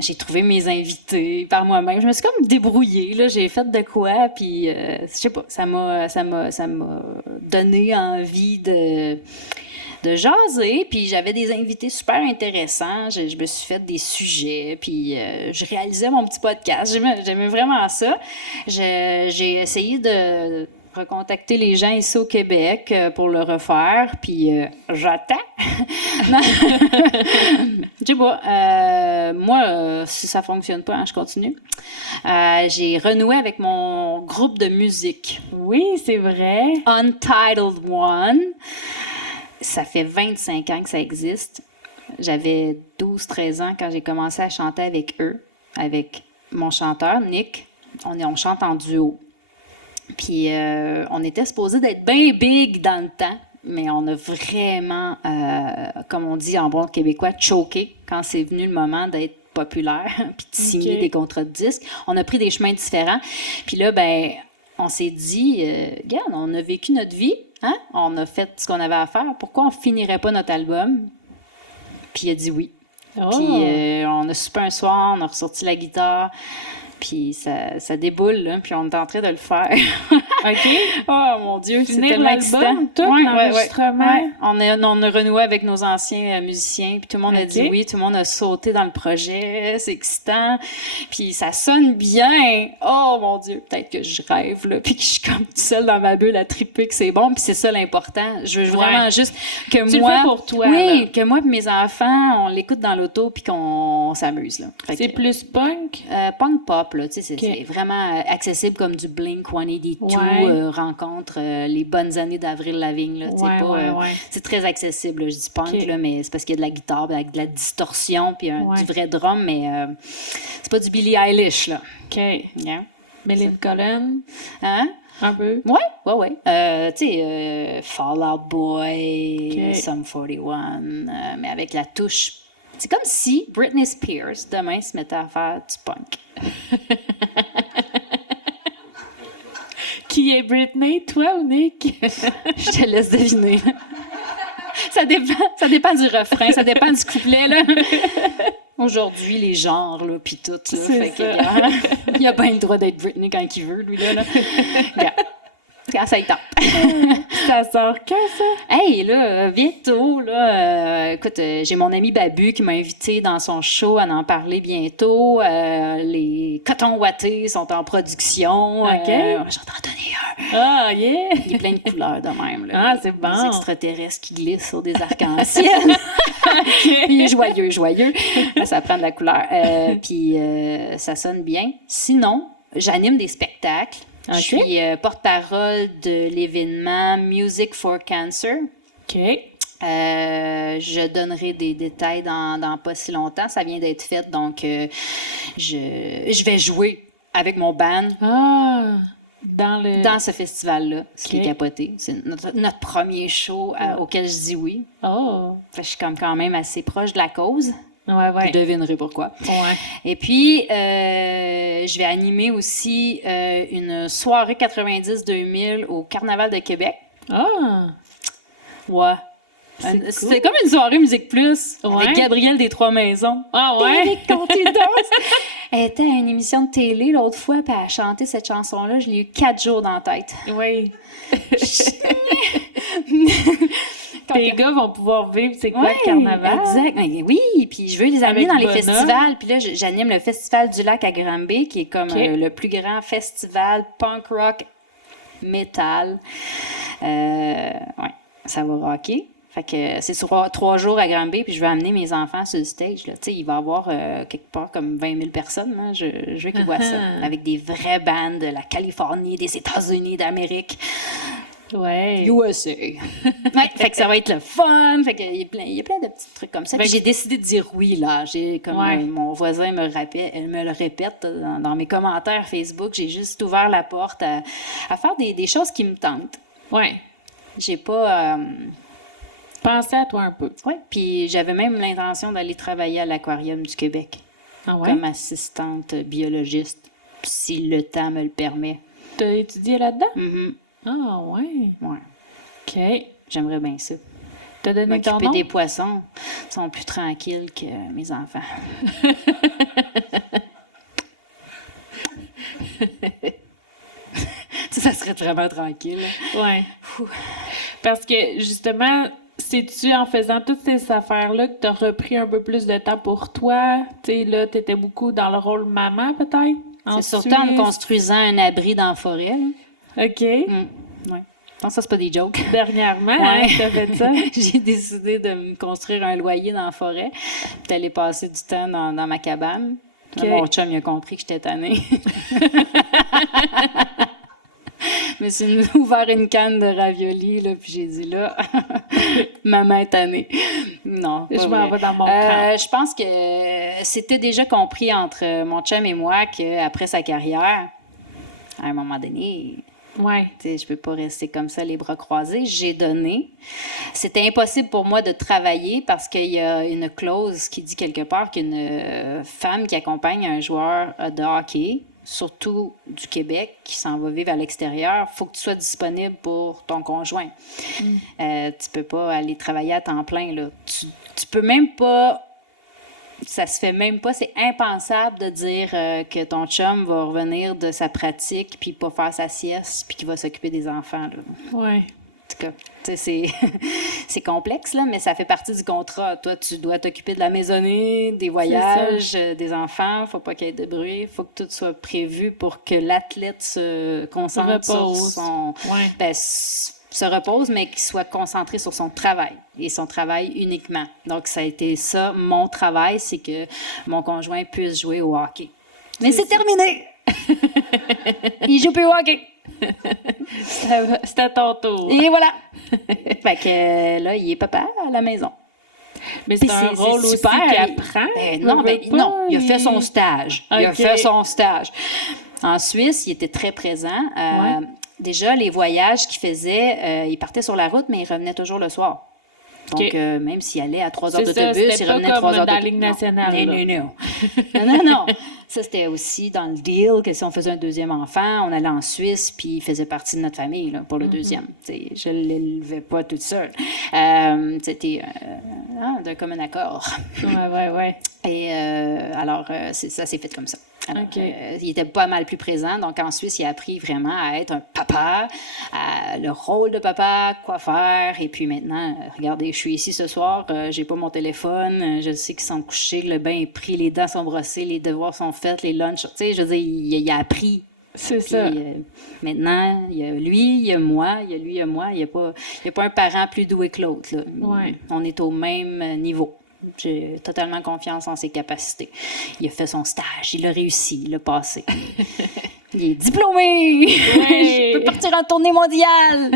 J'ai trouvé mes invités par moi-même. Je me suis comme débrouillée, là. J'ai fait de quoi, puis je sais pas, ça m'a donné envie de jaser, puis j'avais des invités super intéressants. Je me suis fait des sujets, puis je réalisais mon petit podcast. J'aimais vraiment ça. J'ai essayé de recontacter les gens ici au Québec pour le refaire, puis j'attends. Je sais pas. Moi, si ça fonctionne pas, je continue. J'ai renoué avec mon groupe de musique. Oui, c'est vrai. Untitled One. Ça fait 25 ans que ça existe. J'avais 12-13 ans quand j'ai commencé à chanter avec eux, avec mon chanteur, Nick, on chante en duo. Puis on était supposé d'être bien big dans le temps, mais on a vraiment, comme on dit en bon québécois, choqué quand c'est venu le moment d'être populaire puis de signer des contrats de disques. On a pris des chemins différents. Puis là, ben, on s'est dit, regarde, on a vécu notre vie, hein? On a fait ce qu'on avait à faire. Pourquoi on finirait pas notre album? Puis il a dit oui. Oh. Puis on a soupé un soir, on a ressorti la guitare. Puis ça déboule, là, puis on est en train de le faire. OK. Oh mon Dieu, c'est Finir tellement excitant. l'album, tout l'enregistrement. Ouais. On a renoué avec nos anciens musiciens, puis tout le monde a dit oui, tout le monde a sauté dans le projet, c'est excitant, puis ça sonne bien. Oh mon Dieu, peut-être que je rêve, là, puis que je suis comme toute seule dans ma bulle à triper que c'est bon, puis c'est ça l'important. Je veux vraiment juste que tu moi... le fais pour toi. Oui, là. que moi et mes enfants, on l'écoute dans l'auto, puis qu'on s'amuse, là. C'est plus punk? Punk pop. Là, c'est vraiment accessible comme du Blink-182 rencontre les bonnes années d'Avril Lavigne. Là, c'est très accessible. Là, je dis punk, là, mais c'est parce qu'il y a de la guitare, avec de la distorsion, puis du vrai drum, mais c'est pas du Billie Eilish. Là. OK. Yeah. Méline Collen? Hein? Un peu? Ouais. Tu sais, Fall Out Boy, Sum 41, mais avec la touche. C'est comme si Britney Spears, demain, se mettait à faire du punk. Qui est Britney, toi ou Nick? Je te laisse deviner. Ça dépend du refrain, ça dépend du couplet, là. Aujourd'hui, les genres, là, pis tout, là. Fait que, il a bien le droit d'être Britney quand il veut, lui, là. Quand ça y tente. Ça sort quand, ça? Hey, là, bientôt, là, écoute, j'ai mon ami Babu qui m'a invité dans son show à en parler bientôt. Les cotons wattés sont en production. OK. J'en t'en donner un. Ah, yeah! Il y a plein de couleurs de même, là. Ah, c'est bon. Des extraterrestres qui glissent sur des arcs-en-ciel. Il est joyeux. Ça prend de la couleur. Puis ça sonne bien. Sinon, j'anime des spectacles. Je suis porte-parole de l'événement Music for Cancer. OK. Je donnerai des détails dans pas si longtemps. Ça vient d'être fait, donc je vais jouer avec mon band. Ah! Dans ce festival-là, ce qui est capoté. C'est notre premier show auquel je dis oui. Oh! Fait que je suis quand même assez proche de la cause. Ouais. Vous devinerez pourquoi. Ouais. Et puis, je vais animer aussi une soirée 90-2000 au Carnaval de Québec. Ah! Ouais. C'est comme une soirée Musique Plus avec Gabrielle des Trois Maisons. Ah ouais? Eric Conté-Danse. Elle était à une émission de télé l'autre fois, puis elle a chanté cette chanson-là. Je l'ai eu 4 jours dans la tête. Oui. Les gars vont pouvoir vivre c'est quoi le carnaval? Exact. Oui, puis je veux les amener dans les festivals. Puis là, j'anime le Festival du Lac à Granby, qui est comme le plus grand festival punk rock metal. Ça va rocker. Fait que c'est sur 3 jours à Granby, puis je vais amener mes enfants sur le stage. Là. Il va y avoir quelque part comme 20 000 personnes. Hein. Je veux qu'ils voient ça. Avec des vraies bandes de la Californie, des États-Unis, d'Amérique. Ouais. USA. Fait que ça va être le fun. Fait que il y a plein de petits trucs comme ça. Puis j'ai décidé de dire oui, là. Mon voisin me le répète dans mes commentaires Facebook. J'ai juste ouvert la porte à faire des choses qui me tentent. Ouais. J'ai pas... Pensez à toi un peu. Oui, puis j'avais même l'intention d'aller travailler à l'Aquarium du Québec. Ah ouais? Comme assistante biologiste, si le temps me le permet. T'as étudié là-dedans? Mm-hmm. Ah ouais? Ouais. OK. J'aimerais bien ça. T'as donné ton nom? M'occuper des poissons sont plus tranquilles que mes enfants. Ça serait vraiment tranquille. Ouais. Parce que, justement, c'est-tu en faisant toutes ces affaires-là que t'as repris un peu plus de temps pour toi? Tu sais, là, t'étais beaucoup dans le rôle maman, peut-être? C'est surtout en me construisant un abri dans la forêt. Là. OK. Ouais. Non, ça, c'est pas des jokes. Dernièrement, t'as fait ça? J'ai décidé de me construire un loyer dans la forêt, puis d'aller passer du temps dans ma cabane. Okay. Mon chum, il a compris que j'étais tannée. Je me suis ouvert une canne de raviolis, là, puis j'ai dit, là, maman est tannée. Non, pas Je vrai. m'en vais dans mon camp. Je pense que c'était déjà compris entre mon chum et moi qu'après sa carrière, à un moment donné, Ouais. tu sais, je peux pas rester comme ça, les bras croisés. J'ai donné. C'était impossible pour moi de travailler parce qu'il y a une clause qui dit quelque part qu'une femme qui accompagne un joueur de hockey, surtout du Québec, qui s'en va vivre à l'extérieur, il faut que tu sois disponible pour ton conjoint. Tu peux pas aller travailler à temps plein, là. Tu peux même pas... Ça se fait même pas, c'est impensable de dire que ton chum va revenir de sa pratique puis pas faire sa sieste puis qu'il va s'occuper des enfants, là. Ouais. En tout cas, tu sais, c'est complexe, là, mais ça fait partie du contrat. Toi, tu dois t'occuper de la maisonnée, des voyages, des enfants. Faut pas qu'il y ait de bruit. Faut que tout soit prévu pour que l'athlète se concentre sur son... Ouais. Ben, se repose, mais qu'il soit concentré sur son travail et son travail uniquement. Donc, ça a été ça, mon travail, c'est que mon conjoint puisse jouer au hockey. Mais c'est terminé! Il joue plus au hockey! C'était ton tour. Et voilà! Fait que là, il est papa à la maison. Mais c'est un rôle aussi qu'il apprend. Non, il a fait son stage. Okay. Il a fait son stage. En Suisse, il était très présent. Ouais. Déjà, les voyages qu'il faisait, il partait sur la route, mais il revenait toujours le soir. Donc, Okay. Même s'il allait à 3 heures C'est ça, d'autobus, c'était il pas revenait comme 3 heures dans la d'autobus. Ligue nationale, Non. Non. Ça, c'était aussi dans le deal que si on faisait un deuxième enfant, on allait en Suisse, puis il faisait partie de notre famille là, pour le deuxième. T'sais, je ne l'élevais pas toute seule. C'était d'un commun accord. Ouais. Et alors, ça s'est fait comme ça. Alors, Okay. Il était pas mal plus présent. Donc, en Suisse, il a appris vraiment à être un papa, le rôle de papa, quoi faire. Et puis maintenant, regardez, je suis ici ce soir, j'ai pas mon téléphone, je sais qu'ils sont couchés, le bain est pris, les dents sont brossées, les devoirs sont faits, les lunchs. Tu sais, je veux dire, il a appris. C'est Puis, ça. Maintenant, il y a lui, il y a moi, il y a lui, il y a moi. Il n'y a pas un parent plus doué que l'autre, là. Ouais. On est au même niveau. J'ai totalement confiance en ses capacités. Il a fait son stage, il a réussi, il a passé. Il est diplômé! Ouais. Je peux partir en tournée mondiale!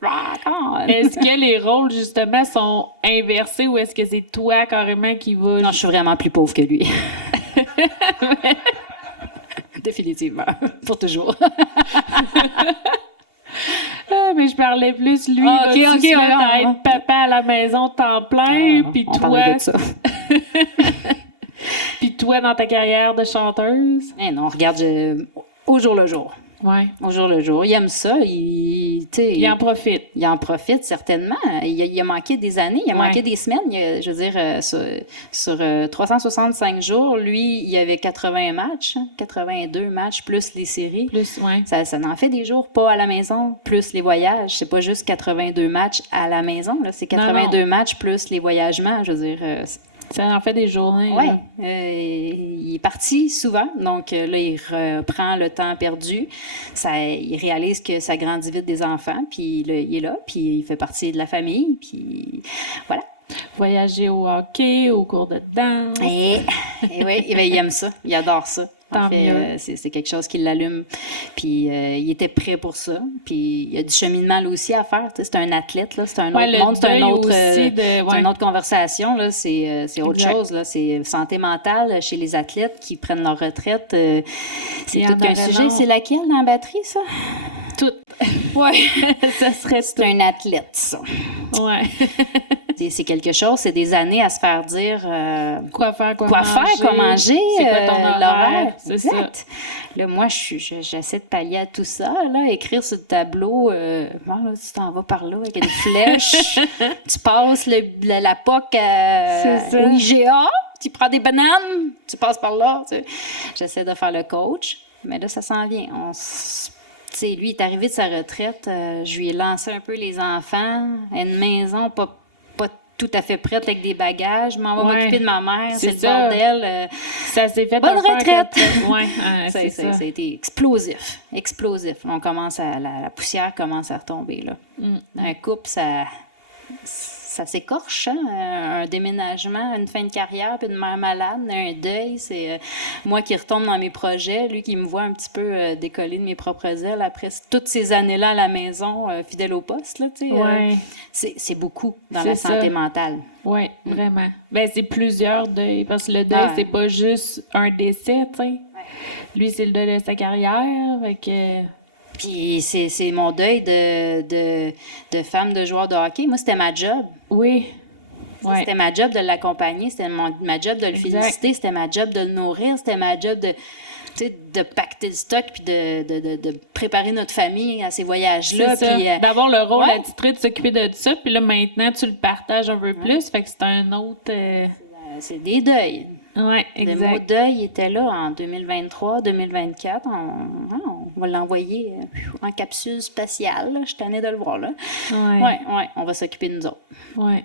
Rock on! Est-ce que les rôles, justement, sont inversés ou est-ce que c'est toi, carrément, qui va... Non, je suis vraiment plus pauvre que lui. Définitivement. Pour toujours. Ah, mais je parlais plus, lui, Ah, ok, va-tu ok, se mettre ouais, à ouais. être papa à la maison temps plein, puis On toi... parlait de ça. Puis toi, dans ta carrière de chanteuse? Mais non, regarde, au jour le jour. Ouais. Au jour le jour. Il aime ça. Tu sais, Il en profite. il en profite certainement. Il a manqué des années, il a manqué des semaines. Je veux dire, sur 365 jours, lui, il y avait 80 matchs, 82 matchs, plus les séries. Plus, ouais. Ça en fait des jours pas à la maison, plus les voyages. C'est pas juste 82 matchs à la maison, là. C'est 82 matchs plus les voyagements. Je veux dire, Ça en fait des journées. ouais, là. il est parti souvent, donc là, il reprend le temps perdu. Il réalise que ça grandit vite des enfants, puis là, il est là, puis il fait partie de la famille, puis voilà. Voyager au hockey, au cours de danse. Et oui, il aime ça, il adore ça. En Tant mieux. fait, c'est quelque chose qui l'allume. Puis il était prêt pour ça. Puis il y a du cheminement là aussi à faire. Tu sais, c'est un athlète, là. C'est un Ouais, autre le monde, c'est deuil aussi c'est une autre conversation. Là. C'est autre Exact. chose. Là. C'est santé mentale chez les athlètes qui prennent leur retraite. C'est Il y tout en qu'un aurait sujet. long. C'est laquelle dans la batterie, ça? Tout. Ouais. Ça serait C'est un athlète, ça. Ouais. C'est quelque chose, c'est des années à se faire dire Quoi faire, quoi manger, C'est quoi ton horaire? l'horaire. C'est ça. Exact. Là, moi, j'essaie de pallier à tout ça, là, écrire sur le tableau, bon, là, tu t'en vas par là avec une flèche, tu passes la POC C'est ça. au IGA, tu prends des bananes, tu passes par là. Tu sais. J'essaie de faire le coach, mais là, ça s'en vient. Tu sais, lui, il est arrivé de sa retraite, je lui ai lancé un peu les enfants, une maison pas tout à fait prête avec des bagages, je m'en vais m'occuper de ma mère, c'est le ça. bordel. Ça s'est fait Bonne un peu en retraite! quatre- Ouais, c'est Ça ça. a été explosif. On commence la poussière commence à retomber, là. Un couple, ça ça s'écorche, hein? Un déménagement, une fin de carrière, puis une mère malade, un deuil. C'est moi qui retombe dans mes projets, lui qui me voit un petit peu décoller de mes propres ailes après toutes ces années-là à la maison, fidèle au poste, là, tu sais. Ouais. C'est beaucoup dans C'est la santé ça. mentale. Oui, vraiment. Ben, c'est plusieurs deuils, parce que le deuil, c'est pas juste un décès, tu sais. Lui, c'est le deuil de sa carrière, fait que... Puis c'est mon deuil de femme de joueur de hockey. Moi, c'était ma job. Oui. Ouais. C'était ma job de l'accompagner, c'était ma job de le Exact. féliciter, c'était ma job de le nourrir, c'était ma job de pacter le stock puis de préparer notre famille à ces voyages-là. C'est ça. Puis, D'avoir le rôle ouais. attitré de s'occuper de ça, puis là, maintenant, tu le partages un peu plus, fait que c'est un autre... c'est des deuils. Ouais, Le mot exact. deuil était là en 2023, 2024. On va l'envoyer en capsule spatiale. Là. Je suis tannée de le voir là. Ouais. Ouais, on va s'occuper de nous autres. Ouais.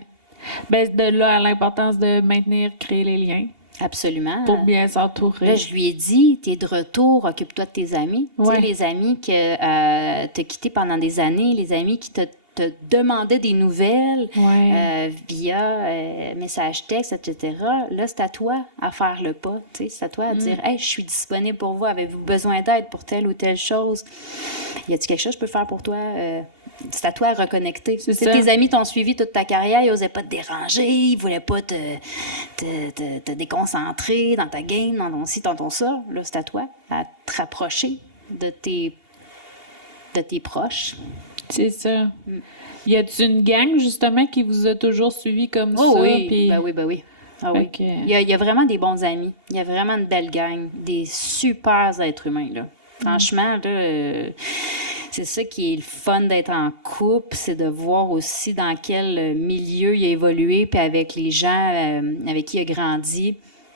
Ben, de là à l'importance de maintenir, créer les liens Absolument. pour bien s'entourer. Là, je lui ai dit, t'es de retour, occupe-toi de tes amis. Ouais. Tu sais, les amis que t'as quittés pendant des années, les amis qui te demandaient des nouvelles via message texte, etc. Là, c'est à toi à faire le pas. Tu sais, c'est à toi à dire, hey, je suis disponible pour vous. Avez-vous besoin d'aide pour telle ou telle chose? Y a-t-il quelque chose que je peux faire pour toi? C'est à toi à reconnecter. C'est Si ça. tes amis t'ont suivi toute ta carrière, ils n'osaient pas te déranger, ils ne voulaient pas te déconcentrer dans ta game, dans ton ci, dans ton ça. Là, c'est à toi à te rapprocher de tes proches. C'est ça. Y a-tu une gang, justement, qui vous a toujours suivi comme ça? Oui, Puis... ben oui. Ah oui. Ok. Il y a vraiment des bons amis. Il y a vraiment une belle gang. Des super êtres humains, là. Franchement, là, c'est ça qui est le fun d'être en couple, c'est de voir aussi dans quel milieu il a évolué, puis avec les gens avec qui il a grandi.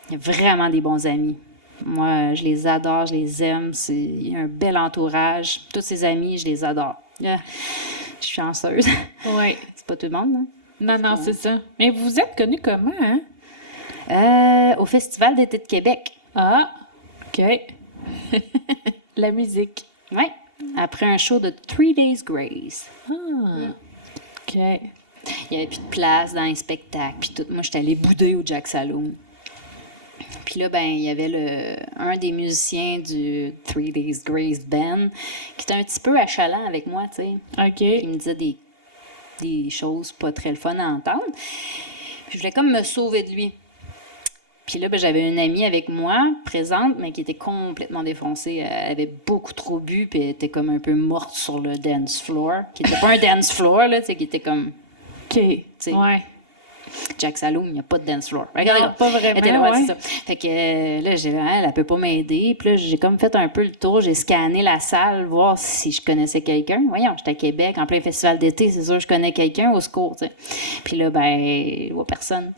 Il y a vraiment des bons amis. Moi, je les adore, je les aime. C'est un bel entourage. Tous ses amis, je les adore. Je suis chanceuse. Ouais. C'est pas tout le monde, hein? Non, c'est ça. Mais vous êtes connus comment, hein? Au Festival d'été de Québec. Ah, OK. La musique. Oui. Après un show de 3 Days Grace. Ah, OK. Il n'y avait plus de place dans les spectacles. Puis tout. Moi, j'étais allée bouder au Jack Saloon. Puis là, ben, il y avait un des musiciens du 3 Days Grace Band qui était un petit peu achalant avec moi, tu sais. OK. Il me disait des choses pas très le fun à entendre. Puis je voulais comme me sauver de lui. Puis là, ben, j'avais une amie avec moi, présente, mais qui était complètement défoncée. Elle avait beaucoup trop bu, puis elle était comme un peu morte sur le dance floor. Qui était pas un dance floor, là, tu sais, qui était comme... OK. Ouais. Jack Saloon, il n'y a pas de dance floor. Non, pas vraiment, Elle était là, ouais. c'est ça. Fait que là, elle peut pas m'aider. Puis là, j'ai comme fait un peu le tour. J'ai scanné la salle, voir si je connaissais quelqu'un. Voyons, j'étais à Québec, en plein festival d'été, c'est sûr que je connais quelqu'un, au secours, tu sais. Puis là, ben, je vois personne.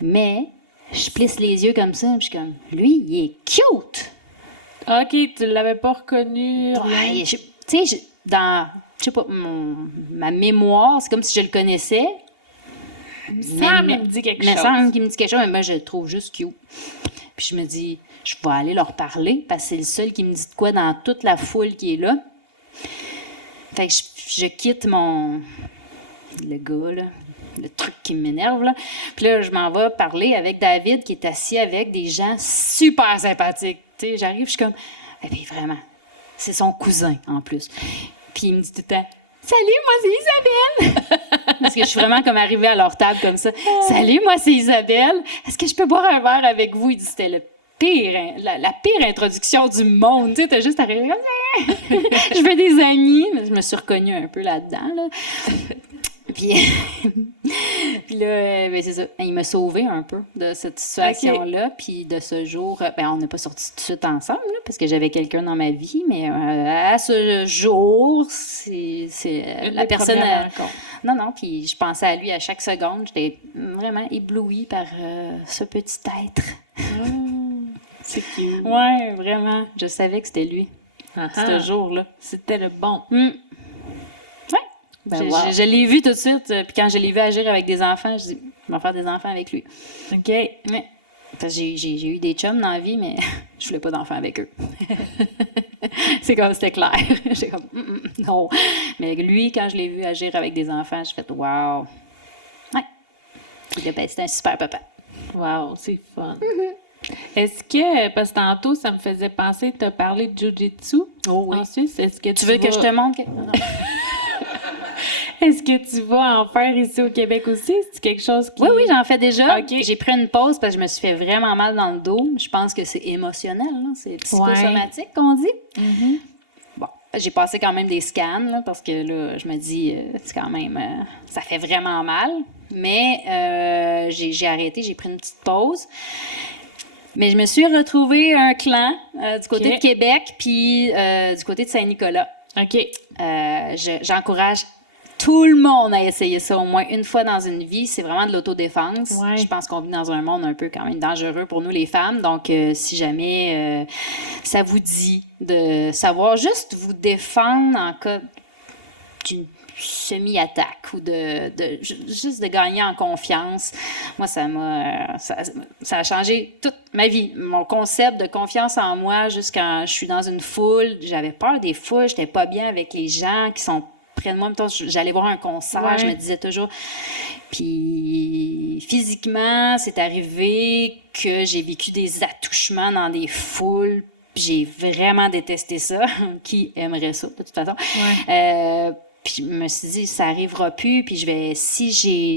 Mais... je plisse les yeux comme ça, puis je suis comme, lui, il est cute! OK, tu l'avais pas reconnu, rien. Ouais, tu sais, dans, je sais pas, ma mémoire, c'est comme si je le connaissais. Il me semble qu'il me dit quelque Il me chose. semble qu'il me dit quelque chose, mais moi, je le trouve juste cute. Puis je me dis, je vais aller leur parler, parce que c'est le seul qui me dit de quoi dans toute la foule qui est là. Fait que je quitte le gars, là, le truc qui m'énerve, là. Puis là, je m'en vais parler avec David, qui est assis avec des gens super sympathiques. Tu sais, j'arrive, je suis comme, eh bien, vraiment, c'est son cousin, en plus. Puis il me dit tout le temps, salut, moi, c'est Isabelle! Parce que je suis vraiment comme arrivée à leur table comme ça. Salut, moi, c'est Isabelle. Est-ce que je peux boire un verre avec vous? Il dit, c'était la pire introduction du monde. Tu sais, t'as juste arrivé comme ça. Je veux des amis. Mais je me suis reconnue un peu là-dedans, là. Puis là, ben c'est ça. Il m'a sauvée un peu de cette situation-là. Puis de ce jour, ben on n'est pas sortis tout de suite ensemble, là, parce que j'avais quelqu'un dans ma vie. Mais à ce jour, c'est la personne... Non, puis je pensais à lui à chaque seconde. J'étais vraiment éblouie par ce petit être. C'est cute. Ouais, vraiment. Je savais que c'était lui. Ce jour-là. C'était le bon. Ben, je l'ai vu tout de suite. Puis quand je l'ai vu agir avec des enfants, je dis, je vais faire des enfants avec lui. OK. Ouais. Parce que j'ai eu des chums dans la vie, mais je voulais pas d'enfants avec eux. C'est comme, c'était clair. J'étais comme, non. Mais lui, quand je l'ai vu agir avec des enfants, j'ai fait, wow, C'est un super papa. Wow, c'est fun. Est-ce que, parce que tantôt, ça me faisait penser, tu as parlé de Jiu-Jitsu en Suisse. Est-ce que tu veux que je te montre? Non. Est-ce que tu vas en faire ici au Québec aussi? C'est quelque chose qui... Oui, j'en fais déjà. Okay. J'ai pris une pause parce que je me suis fait vraiment mal dans le dos. Je pense que c'est émotionnel, là. C'est psychosomatique qu'on dit. Mm-hmm. Bon, j'ai passé quand même des scans là, parce que là, je me dis, c'est quand même... ça fait vraiment mal. Mais j'ai arrêté, j'ai pris une petite pause. Mais je me suis retrouvée un clan du côté de Québec puis du côté de Saint-Nicolas. OK. J'encourage tout le monde à essayer ça au moins une fois dans une vie. C'est vraiment de l'autodéfense. Ouais. Je pense qu'on vit dans un monde un peu quand même dangereux pour nous les femmes. Donc, si jamais ça vous dit de savoir juste vous défendre en cas d'une semi-attaque ou juste de gagner en confiance. Moi, ça a changé toute ma vie. Mon concept de confiance en moi, juste quand je suis dans une foule, j'avais peur des foules, j'étais pas bien avec les gens qui sont près de moi. Mettons, j'allais voir un concert, je me disais toujours... Puis physiquement, c'est arrivé que j'ai vécu des attouchements dans des foules. J'ai vraiment détesté ça. Qui aimerait ça, de toute façon? Ouais. Puis je me suis dit, ça n'arrivera plus, puis si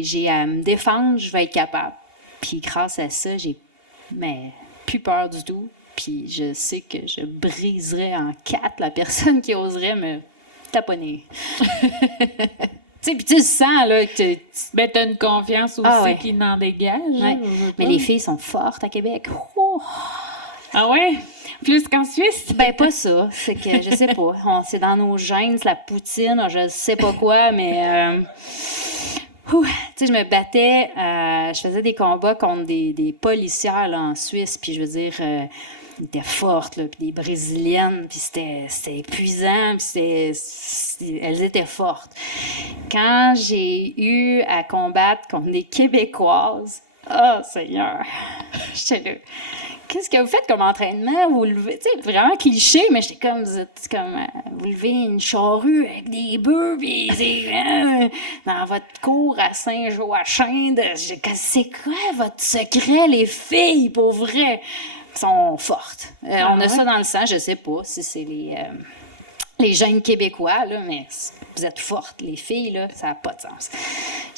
j'ai à me défendre, je vais être capable. Puis grâce à ça, j'ai plus peur du tout. Puis je sais que je briserais en 4 la personne qui oserait me taponner. Tu sais, puis tu le sens, là, que... Ben, t'as une confiance aussi qui n'en dégage. Ouais. Mais les filles sont fortes à Québec. Oh! Ah ouais? Plus qu'en Suisse? Ben, pas ça. C'est que, je sais pas. C'est dans nos gènes, c'est la poutine, je sais pas quoi, mais... tu sais, je me battais, je faisais des combats contre des policières là, en Suisse, puis je veux dire, ils étaient fortes, là, puis des Brésiliennes, puis c'était épuisant, puis elles étaient fortes. Quand j'ai eu à combattre contre des Québécoises, oh Seigneur, j'étais là. Qu'est-ce que vous faites comme entraînement? Vous levez, tu sais, vraiment cliché, mais j'étais comme, vous levez une charrue avec des bœufs, puis dans votre cour à Saint-Joachim, c'est quoi votre secret, les filles, pour vrai? Elles sont fortes. On a ça dans le sang, je sais pas si c'est les jeunes Québécois, là, mais vous êtes fortes, les filles, là, ça n'a pas de sens.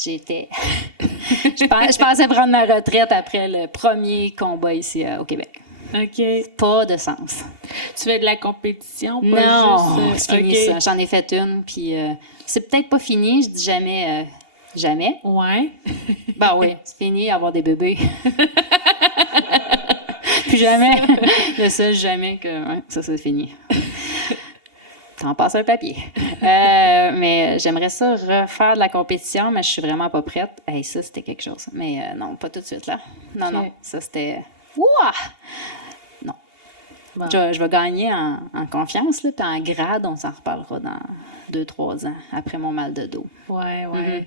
Je pensais prendre ma retraite après le premier combat ici au Québec. OK. Pas de sens. Tu fais de la compétition? Non, c'est fini ça. J'en ai fait une, puis c'est peut-être pas fini, je dis jamais. Jamais. Ouais. Ben oui, c'est fini, avoir des bébés. Puis jamais, le seul jamais que ça c'est fini. T'en passes un papier. Mais j'aimerais ça refaire de la compétition, mais je suis vraiment pas prête. Hey, ça, c'était quelque chose. Mais non, pas tout de suite, là. Non, non, ça, c'était... Ouah! Non. Bon. Je vais gagner en confiance, là, puis en grade, on s'en reparlera dans 2-3 ans, après mon mal de dos. Ouais.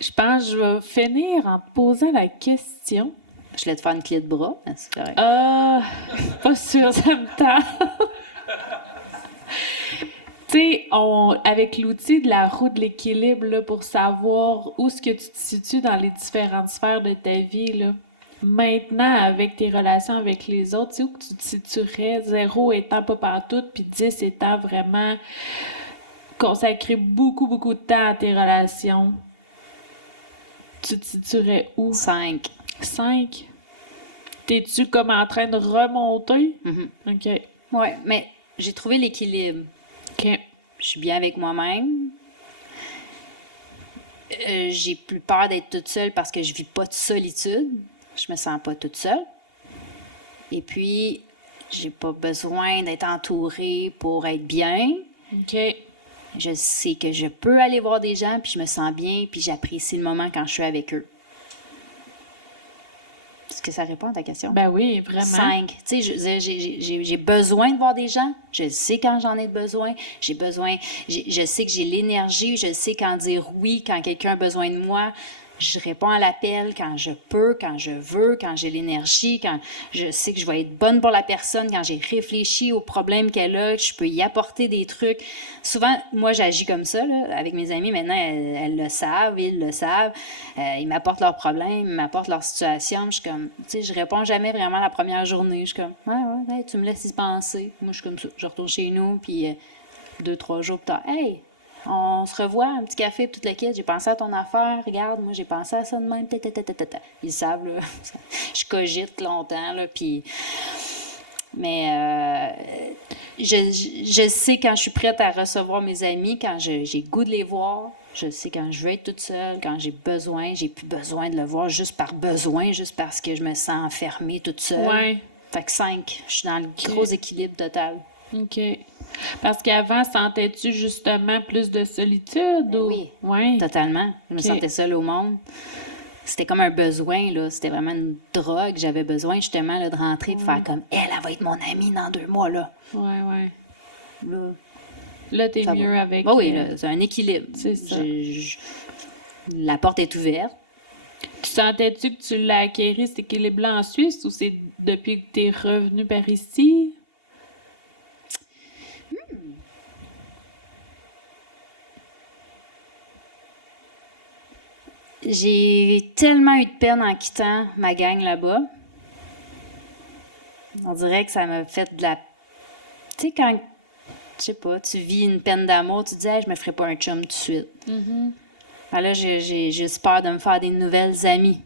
Je pense que je vais finir en te posant la question. Je voulais te faire une clé de bras, c'est correct. Pas sûr, ça me tente. Tu sais, avec l'outil de la roue de l'équilibre, là, pour savoir où est-ce que tu te situes dans les différentes sphères de ta vie, là. Maintenant, avec tes relations avec les autres, tu sais où que tu te situerais, 0 étant pas partout, puis 10 étant vraiment consacré beaucoup, beaucoup de temps à tes relations. Tu te situerais où? 5. 5? T'es-tu comme en train de remonter? Mm-hmm. OK. Ouais, mais j'ai trouvé l'équilibre. OK. Je suis bien avec moi-même. J'ai plus peur d'être toute seule parce que je vis pas de solitude. Je me sens pas toute seule. Et puis, j'ai pas besoin d'être entourée pour être bien. OK. Je sais que je peux aller voir des gens, puis je me sens bien, puis j'apprécie le moment quand je suis avec eux. Est-ce que ça répond à ta question? Ben oui, vraiment. 5. Tu sais, j'ai besoin de voir des gens. Je sais quand j'en ai besoin. Je sais que j'ai l'énergie. Je sais quand dire oui quand quelqu'un a besoin de moi. Je réponds à l'appel quand je peux, quand je veux, quand j'ai l'énergie, quand je sais que je vais être bonne pour la personne, quand j'ai réfléchi aux problèmes qu'elle a, que je peux y apporter des trucs. Souvent, moi, j'agis comme ça, là, avec mes amis. Maintenant, elles le savent, ils le savent. Ils m'apportent leurs problèmes, ils m'apportent leur situation. Je suis comme, tu sais, je réponds jamais vraiment la première journée. Je suis comme, ouais, tu me laisses y penser. Moi, je suis comme ça. Je retourne chez nous, puis 2-3 jours plus tard, hey, on se revoit, un petit café, toute la quête. J'ai pensé à ton affaire, regarde, moi j'ai pensé à ça de même. Ils savent, là. Je cogite longtemps, là, puis. Mais je sais quand je suis prête à recevoir mes amis, quand j'ai goût de les voir. Je sais quand je veux être toute seule, quand j'ai plus besoin de le voir juste par besoin, juste parce que je me sens enfermée toute seule. Ouais. Fait que 5, je suis dans le gros équilibre total. OK. Parce qu'avant, sentais-tu justement plus de solitude? Ou... Oui, ouais. Totalement. Je me sentais seule au monde. C'était comme un besoin, là. C'était vraiment une drogue. J'avais besoin, justement, là, de rentrer et faire comme, elle va être mon amie dans 2 mois, là. Ouais. Là, t'es mieux avec... oui, là, c'est un équilibre. C'est ça. La porte est ouverte. Tu sentais-tu que tu l'as acquéri, cet équilibre-là, en Suisse, ou c'est depuis que t'es revenu par ici? J'ai tellement eu de peine en quittant ma gang là-bas. On dirait que ça m'a fait de la... Tu sais, quand, je sais pas, tu vis une peine d'amour, tu te dis, hey, je me ferai pas un chum tout de suite. Ben là, j'ai juste peur de me faire des nouvelles amies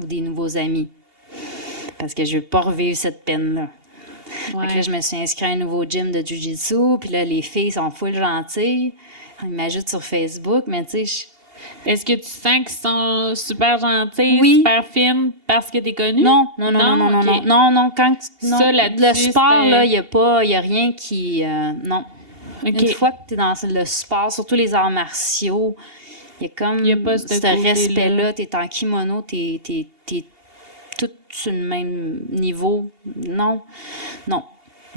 ou des nouveaux amis. Parce que je veux pas revivre cette peine-là. Fait que là, je me suis inscrite à un nouveau gym de Jiu-Jitsu, puis là, les filles sont full gentilles. Ils m'ajoutent sur Facebook, mais tu sais, Est-ce que tu sens qu'ils sont super gentils, Oui. super fines parce que t'es connue? Non, Ok. quand non. Ça, là-dessus, le sport, c'était- là, il y a rien qui... non. Ok. Une fois que tu es dans le sport, surtout les arts martiaux, il y a comme Y a pas ce ce côté-là. respect-là. Tu es en kimono, tu es tout sur le même niveau. Non.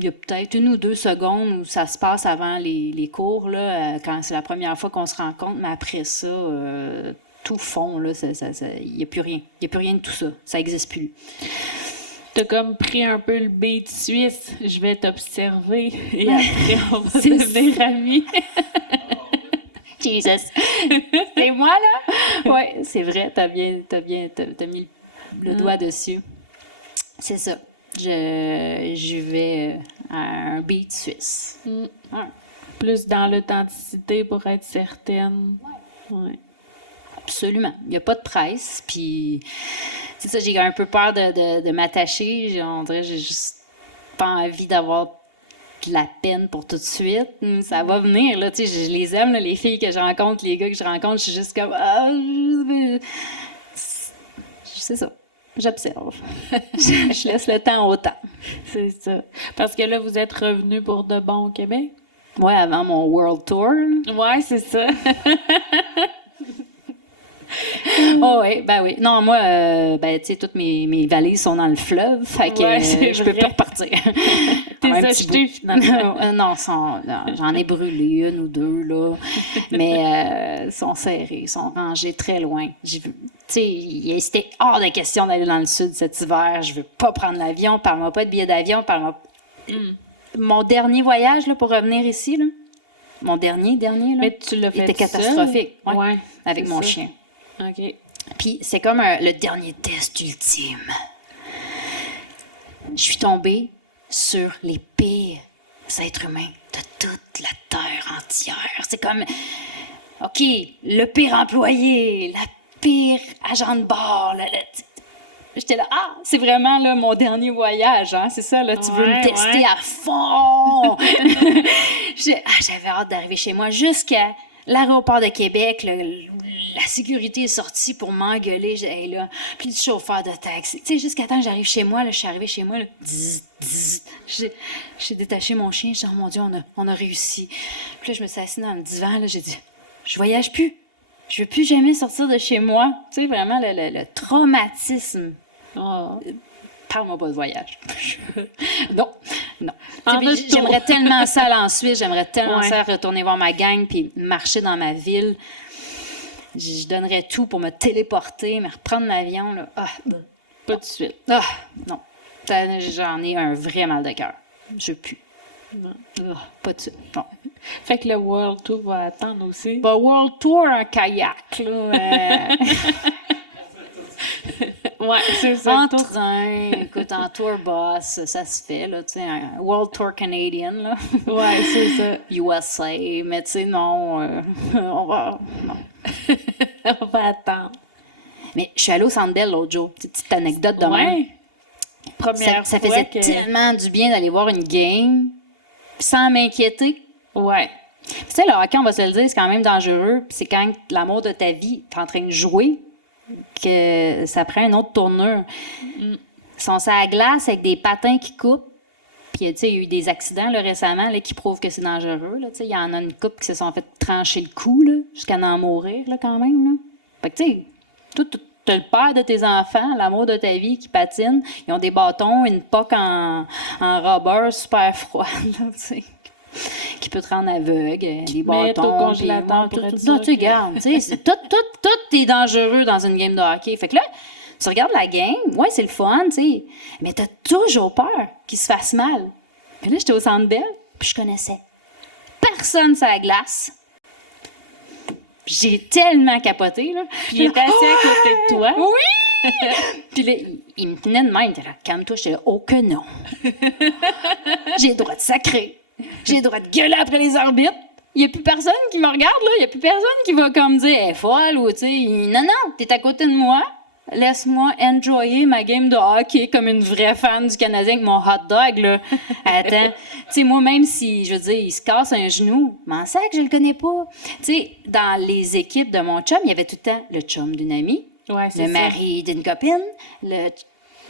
Il y a peut-être 1 ou 2 secondes où ça se passe avant les cours, là, quand c'est la première fois qu'on se rencontre, mais après ça, tout fond, là, il n'y a plus rien. Il n'y a plus rien de tout ça. Ça n'existe plus. T'as comme pris un peu le beat suisse. Je vais t'observer et après, on va devenir amis. Jesus! C'est moi, là? Oui, c'est vrai, t'as mis le doigt dessus. C'est ça. Je vais à un beat suisse. Ouais. Plus dans l'authenticité pour être certaine. Ouais. Absolument. Il n'y a pas de presse. Puis, c'est ça, j'ai un peu peur de m'attacher. On dirait que j'ai juste pas envie d'avoir de la peine pour tout de suite. Ça va venir, là. Tu sais, je les aime, là, les filles que je rencontre, les gars que je rencontre. Je suis juste comme... c'est ça. J'observe. Je laisse le temps au temps. C'est ça. Parce que là, vous êtes revenu pour de bon au Québec? Ouais, avant mon World Tour. Ouais, c'est ça. Oh oui, ben oui. Non, moi, tu sais, toutes mes valises sont dans le fleuve, fait que je peux plus repartir. T'es acheté finalement. Non, j'en ai brûlé 1 ou 2, là. Mais sont serrés, sont rangés très loin. Tu sais, c'était hors de question d'aller dans le sud cet hiver. Je veux pas prendre l'avion, parle-moi pas de billet d'avion, parle-moi... Mon dernier voyage, là, pour revenir ici, là, mon dernier, là, Mais tu l'as fait était catastrophique. Seul? Ouais, avec c'est mon ça. chien. OK. Puis c'est comme le dernier test ultime. Je suis tombée sur les pires êtres humains de toute la Terre entière. C'est comme, OK, le pire employé, la pire agent de bord. J'étais là, c'est vraiment là, mon dernier voyage, hein? C'est ça, là, tu veux me tester à fond. J'avais hâte d'arriver chez moi jusqu'à l'aéroport de Québec. La sécurité est sortie pour m'engueuler. Hey, là, puis le chauffeur de taxi. Tu sais, jusqu'à temps que j'arrive chez moi, là, je suis arrivée chez moi, là, j'ai détaché mon chien. J'ai dit, oh mon Dieu, on a réussi. Puis là, je me suis assise dans le divan, là, j'ai dit, je voyage plus. Je veux plus jamais sortir de chez moi. Tu sais, vraiment, le traumatisme. Oh. Parle-moi pas de voyage. Non. J'aimerais tellement ça aller en Suisse. J'aimerais tellement ça retourner voir ma gang puis marcher dans ma ville. Je donnerais tout pour me téléporter, me reprendre l'avion, là. Pas de suite. Non. J'en ai un vrai mal de cœur. Je pue. Pas de suite. Non. Fait que le World Tour va attendre aussi. World Tour, un kayak, là. Ouais, c'est ça. En train, écoute, en tour bus, ça se fait, là, tu sais, un World Tour Canadian, là. Ouais, c'est ça. USA, mais tu sais, non, on va... Non. On va attendre. Mais je suis allée au Centre Bell l'autre jour, petite anecdote de même. Ouais. Première Ça fois faisait que... tellement du bien d'aller voir une game sans m'inquiéter. Ouais. Tu sais, le hockey, on va se le dire, c'est quand même dangereux. Puis c'est quand l'amour de ta vie, t'es en train de jouer, que ça prend une autre tournure. Ils sont sur la glace avec des patins qui coupent. Puis, tu sais, il y a eu des accidents là, récemment là, qui prouvent que c'est dangereux. Là. Tu sais, il y en a une couple qui se sont fait trancher le cou là, jusqu'à en mourir là, quand même. Là. Fait que, tu sais, t'as le père de tes enfants, l'amour de ta vie qui patine. Ils ont des bâtons, une poque en rubber super froide, là, tu sais, qui peut te rendre aveugle. Des bâtons. au congélateur pour être sûr tu regardes, tu sais, tout est dangereux dans une game de hockey. Fait que là, tu regardes la game, ouais, c'est le fun, tu sais, mais t'as toujours peur qu'il se fasse mal. Puis là, j'étais au Centre Bell, puis je connaissais personne sur la glace. J'ai tellement capoté, là. Puis il était assis à côté de toi. Oui! Puis là, il me tenait de main, il était là, calme-toi, j'étais là, oh que non. J'ai le droit de sacrer. J'ai le droit de gueuler après les arbitres. Il n'y a plus personne qui me regarde, là. Il n'y a plus personne qui va comme dire, elle est folle, ou tu sais, non, t'es à côté de moi. Laisse-moi enjoyer ma game de hockey comme une vraie fan du Canadien avec mon hot dog, là. Attends. Tu sais, moi, même si, je veux dire, il se casse un genou, m'en sac, je le connais pas. Tu sais, dans les équipes de mon chum, il y avait tout le temps le chum d'une amie, Ouais, c'est le ça. mari d'une copine,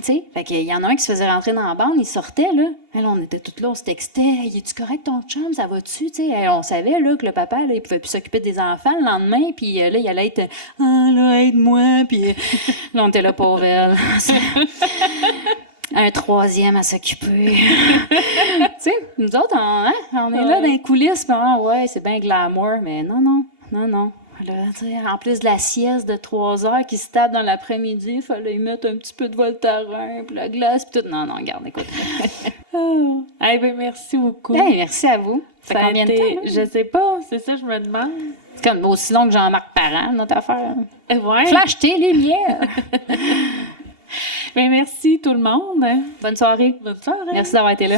tu sais, fait qu'il y en a un qui se faisait rentrer dans la bande, il sortait, là. Et là, on était toutes là, on se textait. Hey, es-tu correct ton chum? Ça va-tu? Tu sais, on savait, là, que le papa, là, il pouvait plus s'occuper des enfants le lendemain. Puis là, il allait être, là, aide-moi. Puis là, on était là, pauvre elle. Un troisième à s'occuper. Tu sais, nous autres, on est là dans les coulisses. Puis, ouais, c'est bien glamour. Mais non. Là, en plus de la sieste de 3 heures qui se tape dans l'après-midi, il fallait y mettre un petit peu de Voltaren, puis la glace, puis tout. Non, regarde, écoute. Ben, merci beaucoup. Hey, merci à vous. Ça fait Ça a combien de été- temps? Je sais pas, c'est ça, je me demande. C'est comme aussi long que Jean-Marc Parent, notre affaire. Ouais. Flash tes lumières. Ben, merci tout le monde. Bonne soirée. Bonne soirée. Merci d'avoir été là.